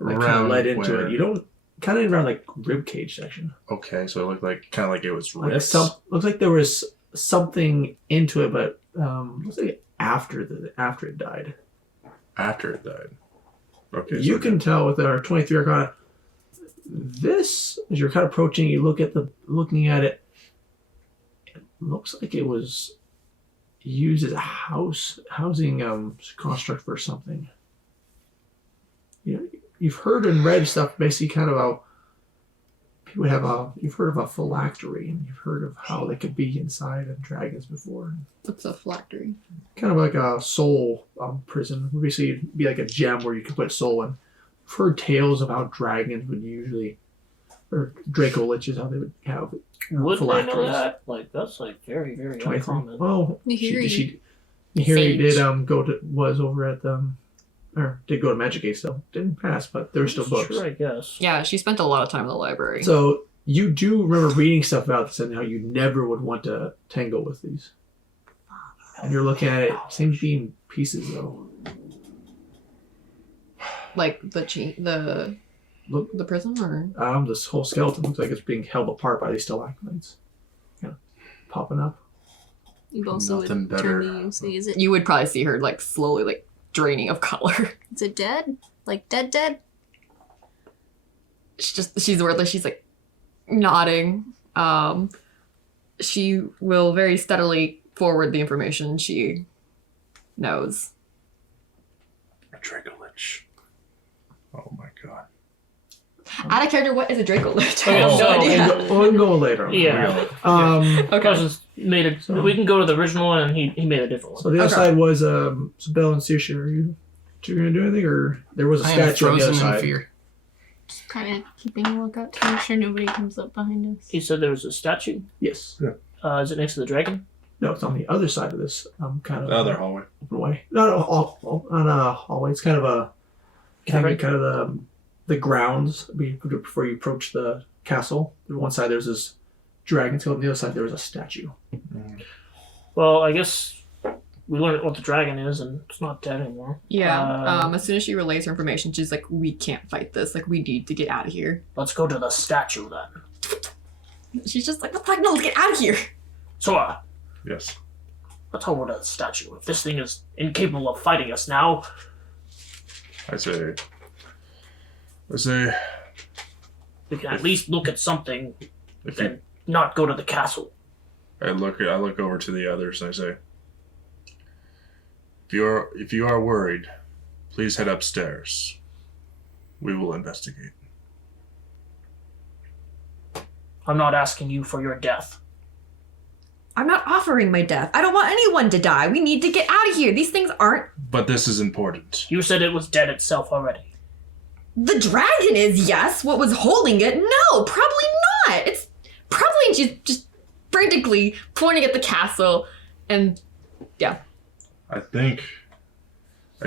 That kind of Around led into where? it. You don't, kind of around like rib cage section. Okay, so it looked like kind of like it was Like ribs. looks like there was something into it, but looks like after it died. After it died. Okay. You so can tell with our 23 Arcana. This, as you're kind of approaching, you looking at it. It looks like it was used as a housing construct for something. You know, you've heard and read stuff basically kind of how people have you've heard of a phylactery, and you've heard of how they could be inside of dragons before. What's a phylactery? Kind of like a soul prison. Basically, it'd be like a gem where you could put a soul in. I've heard tales of how dragons would usually, or Draco liches, how they would have Would I know phylacteries. that? Like, that's like very, very 23. uncommon. Well, Nahiri. Nahiri Sage. did was over at or did go to Magic Gate still. Didn't pass, but there were still books. Sure, I guess. Yeah, she spent a lot of time in the library. So you do remember reading stuff about this and how you never would want to tangle with these. And you're looking at it, seems to be in pieces though. Like the Look, prison, or this whole skeleton looks like it's being held apart by these stalagmites. Kind of popping up. You also Nothing would better. turn to you and say, you would probably see her like slowly like draining of color. is it dead? Like dead? She's wordless. She's like nodding. She will very steadily forward the information she knows. Draco Lich. Oh my god. Out of character, what is a Draco Lich? I Okay, have no so- idea. We'll go later on. Yeah. Cousins made it. So- We can go to the original one, and he made a different one. So the other Okay. side was so Belle and Sushi. Are you two gonna do anything, or there was a I am statue on the other frozen in side? fear. Just kind of keeping a lookout to make sure nobody comes up behind us. He said there was a statue. Yes. Is it next to the dragon? No, it's on the other side of this kind of The other hallway. open way. No, all on a hallway. It's kind of a Cavern? kind of the grounds before you approach the castle. On one side there's this dragon skeleton. On the other side there was a statue. Well, I guess we learned what the dragon is, and it's not dead anymore. Yeah. As soon as she relays her information, she's like, "We can't fight this. Like, we need to get out of here." Let's go to the statue then. She's just like, "What the fuck? No, let's get out of here." Sora, Yes. let's go to the statue. If this thing is incapable of fighting us now, I say we can at least look at something if you, and not go to the castle. I look over to the others and I say, if you are worried, please head upstairs. We will investigate. I'm not asking you for your death. I'm not offering my death. I don't want anyone to die. We need to get out of here. These things aren't. But this is important. You said it was dead itself already. The dragon is, yes. What was holding it? No, probably not. It's probably just frantically pointing at the castle. And yeah. I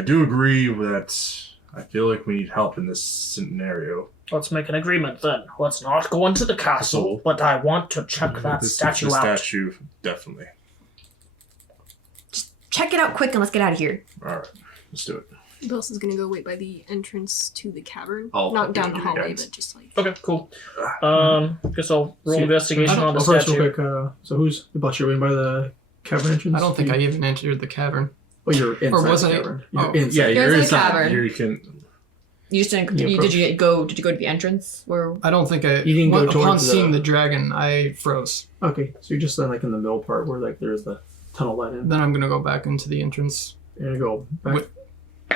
do agree that I feel like we need help in this scenario. Let's make an agreement then. Let's not go into the castle, but I want to check that statue the out. statue, definitely. Check it out quick and let's get out of here. All right, let's do it. Belsa's gonna go wait by the entrance to the cavern. I'll Not do down it, the you hallway, guys. but just like. Okay, cool. Guess I'll roll See, investigation on the well, first, statue. real quick, so who's the bus? You're in by the cavern entrance? I don't think I even entered the cavern. Oh, you're inside Or was the I- cavern. oh. You're inside. Yeah, There's you're a inside. cavern. You can. You just didn't. You Did you go to the entrance? Where? I don't think I. You didn't go upon towards the- seeing the dragon, I froze. Okay, so you're just then like in the middle part where like there's the tunnel let in. Then I'm gonna go back into the entrance. You're gonna go back. Wait.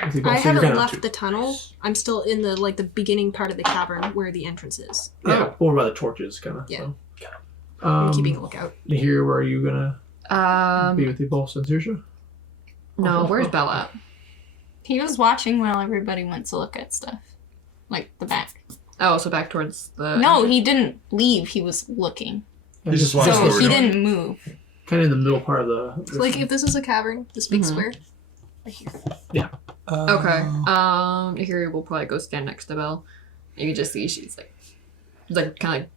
with the I bus. So you're haven't kinda- left the tunnel. I'm still in the beginning part of the cavern where the entrance is. Yeah, over by the torches, kind of. Yeah. So. I'm keeping a lookout. Here, where are you gonna be with the boss and Saoirse? No. Where's Bella? He was watching while everybody went to look at stuff. Like the back. Oh, so back towards the. No, he didn't leave. He was looking. He's just watching So what we're he doing. didn't move. Kind of in the middle part of the. So, like if this is a cavern, this big Mhm. square, right here. Okay. Here we'll probably go stand next to Belle. You can just see she's like kind of.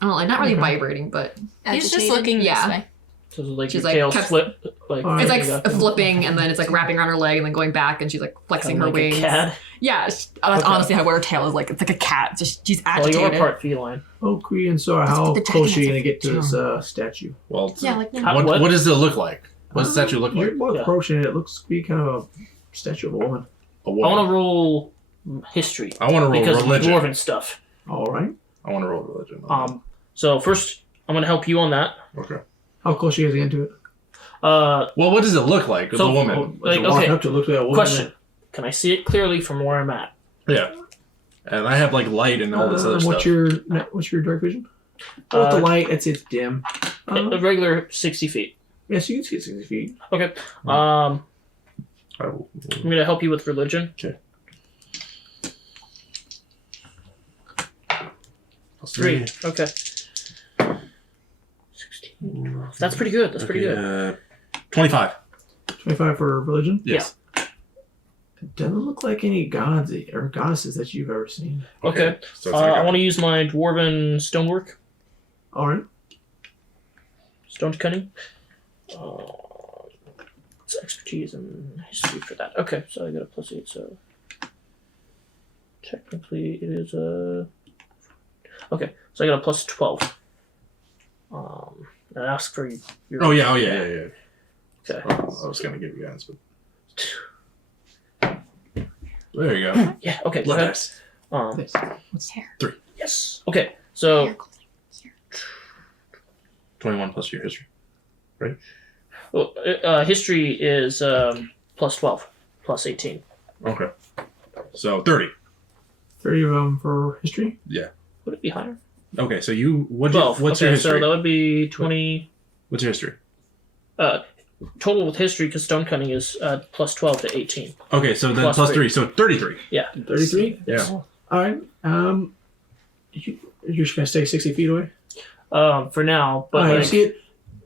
I don't know, like not really Okay. vibrating, but He's just Agitated. looking Yeah. this way. So like She's your like tail kept- flip, like Alright. it's like yeah. flipping and then it's like wrapping around her leg and then going back and she's like flexing Kinda her like a wings. cat. Yeah, that's Okay. honestly how her tail is like. It's like a cat. Just she's Well, agitated. you're part feline. Oh, Queen and Sora, Let's how get the close are you dragon gonna get to this statue? Well, it's- Yeah, like How- what does it look like? What does the statue look like? You're both Yeah. approaching it. It looks to be kind of a statue of a woman. A I woman. want to roll history I want to roll because religion. of dwarven stuff. All right. I want to roll religion. So first, I'm gonna help you on that. Okay. How close are you guys getting to it? Uh, Well, what does it look like? So, the woman. like, You're walking okay. up to it, looks like a woman. question: can I see it clearly from where I'm at? Yeah. And I have like light and all this other what's stuff. your dark vision? With the light, it's dim. A regular 60 feet. Yes, you can see it 60 feet. Okay. I will- I'm gonna help you with religion. plus 3. Okay. 16. That's pretty good. That's pretty good. 25. 25 for religion. Yes. It doesn't look like any gods or goddesses that you've ever seen. Okay. So it's like I want to use my dwarven stonework, All right. stone cutting. It's expertise and history for that. Okay, so I got a +8. So technically, it is a. Okay, so I got a +12. And ask for your. Oh yeah. Okay. Oh, I was gonna give you guys, but there you go. Yeah. Okay. Go Blood ahead. dice. What's Yes. Okay. So 21 plus your history. history is +12, +18. Okay. So 30. 30 of them for history. Would it be higher? Okay, so you 12. what's okay, your history? So that would be 20. What's your history? Total with history, because stone cutting is +12 to 18. Okay, so then Plus plus three. 3, so 33. 33. Yeah. All right. You're just gonna stay 60 feet away. For now, but All right. like, See it.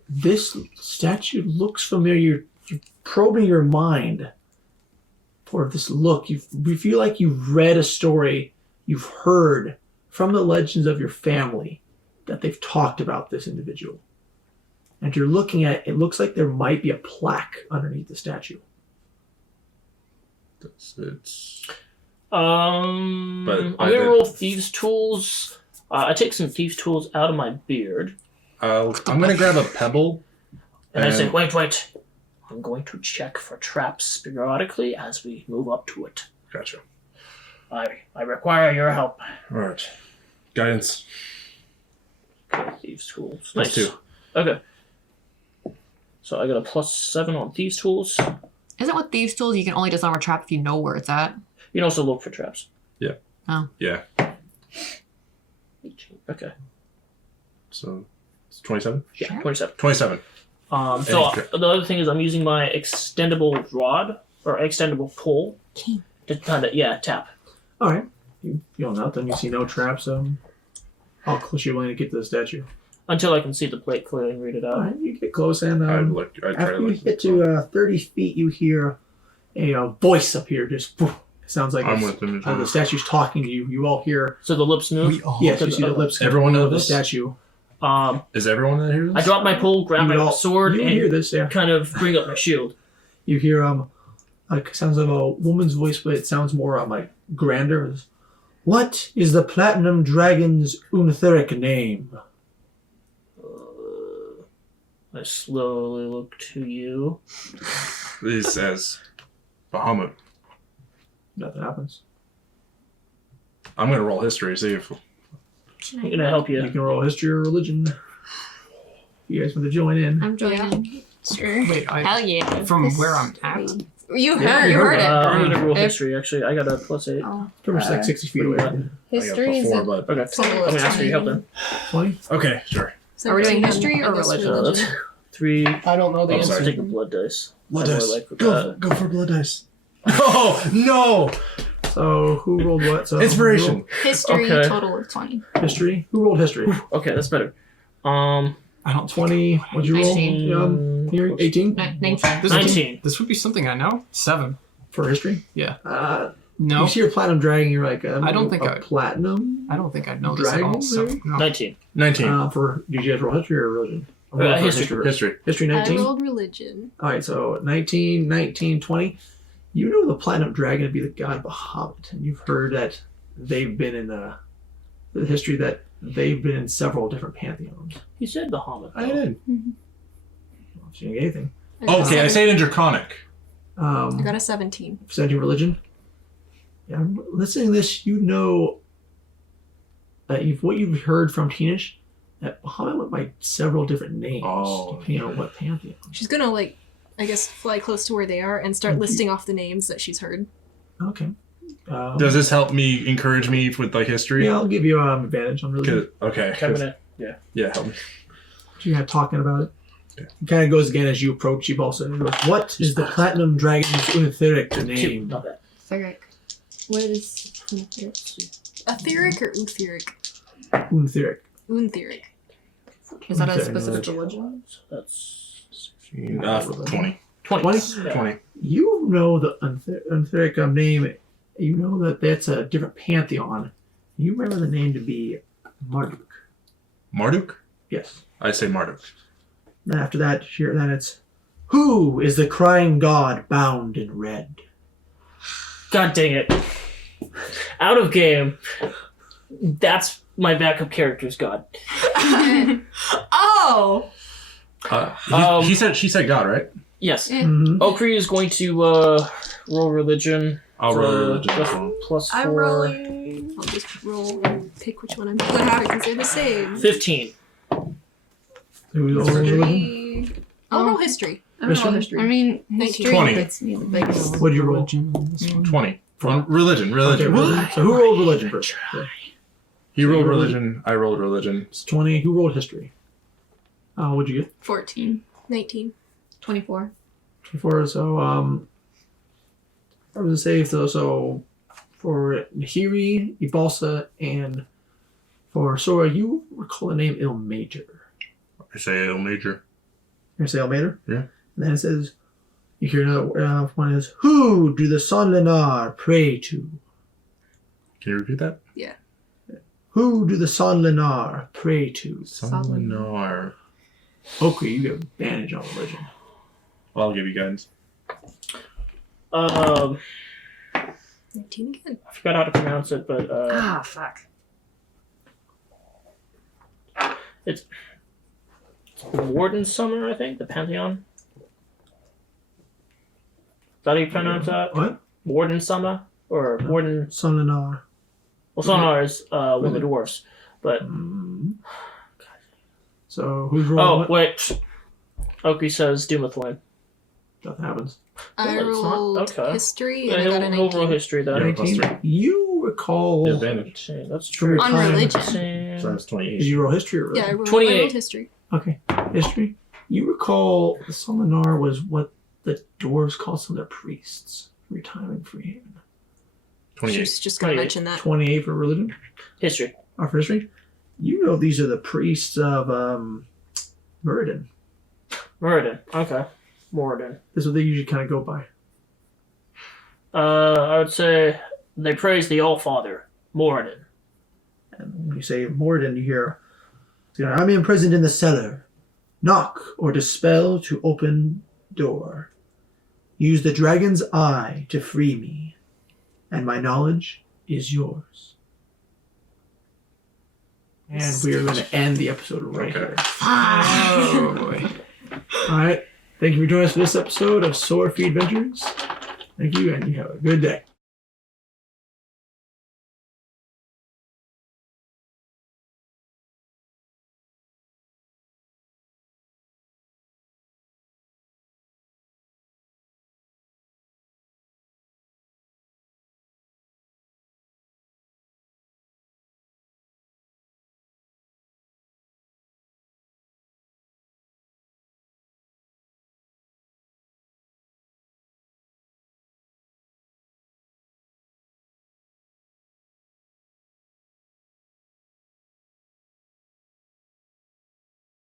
This statue looks familiar. You're probing your mind for this look. You feel like you've read a story, you've heard from the legends of your family that they've talked about this individual. And you're looking at it, looks like there might be a plaque underneath the statue. It's I'm But gonna by the- roll thieves' tools. I take some thieves' tools out of my beard, I'm gonna grab a pebble. and I say, And- "Wait! I'm going to check for traps periodically as we move up to it. Gotcha. I require your help." Alright. Guidance. Okay, thieves' tools. Plus Nice. 2. Okay. So I got a +7 on thieves' tools. Isn't with thieves' tools you can only disarm a trap if you know where it's at? You can also look for traps. Yeah. 18. Okay. So it's 27? Yeah, Sure. 27. 27. So Any the other thing is I'm using my extendable rod or extendable pole to kind of tap. All right. You feel nothing. You see no traps. How close you're willing to get to the statue? Until I can see the plate clearly and read it All out. right. You get close, and I'd try after to you look. get to 30 feet, you hear a voice up here. Just poof. It sounds like I'm with them. the statue's talking to you. You all hear. So the lips move. Yes, you see the lips. Everyone of knows the this? statue. Is everyone that hears I this? drop my pole, grab You my all- sword, You and hear this? Yeah. kind of bring up my shield. You hear like sounds of a woman's voice, but it sounds more like grander. What is the platinum dragon's Untheric name? I slowly look to you. He says Bahamut. Nothing happens. I'm gonna roll history, see if I'm gonna help You you. can roll history or religion. You guys want to join in? I'm joining. Sure. Wait, Hell yeah. from where I'm at? You Yeah, heard, you you heard heard it. I'm gonna roll If- history. Actually, I got a +8. Oh, Pretty much like 60 feet away. I got history is before, a but Okay, I'm gonna ask for your help then. 20? okay, sure. Are we doing 17, history or I guess, religion? That's 3. I don't know the Oh, answer. sorry. Take a blood dice. Blood I really dice. like with Go, that. go for blood dice. Oh no! So who rolled what? So Inspiration. history Okay. total of 20. History. Who rolled history? Okay, that's better. I don't. 20. What'd you roll? 19. Here, 18 19. This 19. This would be something I know. 7. for history. Yeah. You No, see your platinum dragon. You're like, I don't think a I- platinum. I don't think I'd know this at all. Dragon, So maybe? no. 19. 19. For did you guys roll history or religion? I'm rolling for History. History. History I 19. rolled religion. All right, so 19, 19, 20. You know the platinum dragon to be the god Bahamut, and you've heard that they've been in the history that they've been in several different pantheons. You said Bahamut. I did. I'm not saying anything. I got a Okay, I seven- say it in Draconic. I got a 17. 17 religion. Yeah, listening to this, you know what you've heard from Teenish, that Bahamut went by several different names, Oh, depending on what pantheon. She's gonna I guess fly close to where they are and start listing off the names that she's heard. Okay. Does this help me encourage me with like history? Yeah, I'll give you advantage on religion. Okay. Okay, I'm gonna. Yeah, help me. You have talking about it. Yeah. It kind of goes again as you approach Chief also. He goes, what is the platinum dragon's Untheric Cute. name? Not bad. Ferric. What is Etheric or Utheric? Untheric. Untheric. Is that a Okay. specific religion? So that's. 20. 20. 20? Yeah. 20. You know the Untheric name. You know that that's a different pantheon. You remember the name to be Marduk. Marduk? Yes. I say Marduk. Then after that, then it's who is the crying god bound in red? God dang it. Out of game. That's my backup character's god. Oh! She said God, right? Yes. Mm-hmm. Okri is going to roll religion. I'll for roll religion as just well. plus 4. I'm rolling. I'll just roll. Pick which one I'm put out because they're the same. 15. Who's all religion? Three. I'll roll history. I'm gonna roll History? history. I mean, 19. history 20. gets me the biggest. What did you roll? Religion on this one. 20. Religion. Okay, religion. So who rolled religion first? He rolled religion. I rolled religion. It's 20. Who rolled history? What'd you get? 14. 19. 24. 24. So I was gonna say so for Nahiri, Ibalsa, and for Sora, you recall the name Il Major. I say El Major. You're gonna say El Major? Yeah. And then it says, you hear another one is, who do the San Lenar pray to? Can you repeat that? Who do the San Lenar pray to? Salinar. Okay, you get advantage on religion. I'll give you guidance. 19 again. I forgot how to pronounce it, but Fuck. it's Warden Summer, I think, the Pantheon. Is that how you pronounce that? What? Warden Summer? Or Warden... San Lenar. Well, Sonar is one of the dwarfs, but... So who's rolling Oh, what? wait. Oki says Doomethline. Nothing happens. I Well, it's not- rolled okay. history Yeah, and I got a he'll roll 19. history then. Yeah. plus 19. You recall... The advantage. See, that's From your true. On time- religion. See, So that's 28. Did you roll history or Yeah, I religion? rolled, 28. I rolled history. Okay. History. You recall the San Lenar was what the dwarves called some of their priests from your time in Freehaven. She 28. was just going to 28. mention that. 28 for religion? history. Or for history? You know these are the priests of Muradin. Moradin. Okay. Moradin. This is what they usually kind of go by. I would say they praise the All-Father, Moradin. And when you say Morden, you hear, I'm imprisoned in the cellar. Knock or dispel to open door. Use the dragon's eye to free me, and my knowledge is yours. And we are going to end the episode right Okay. here. Oh boy. All right. Thank you for joining us for this episode of Sword Free Adventures. Thank you, and you have a good day.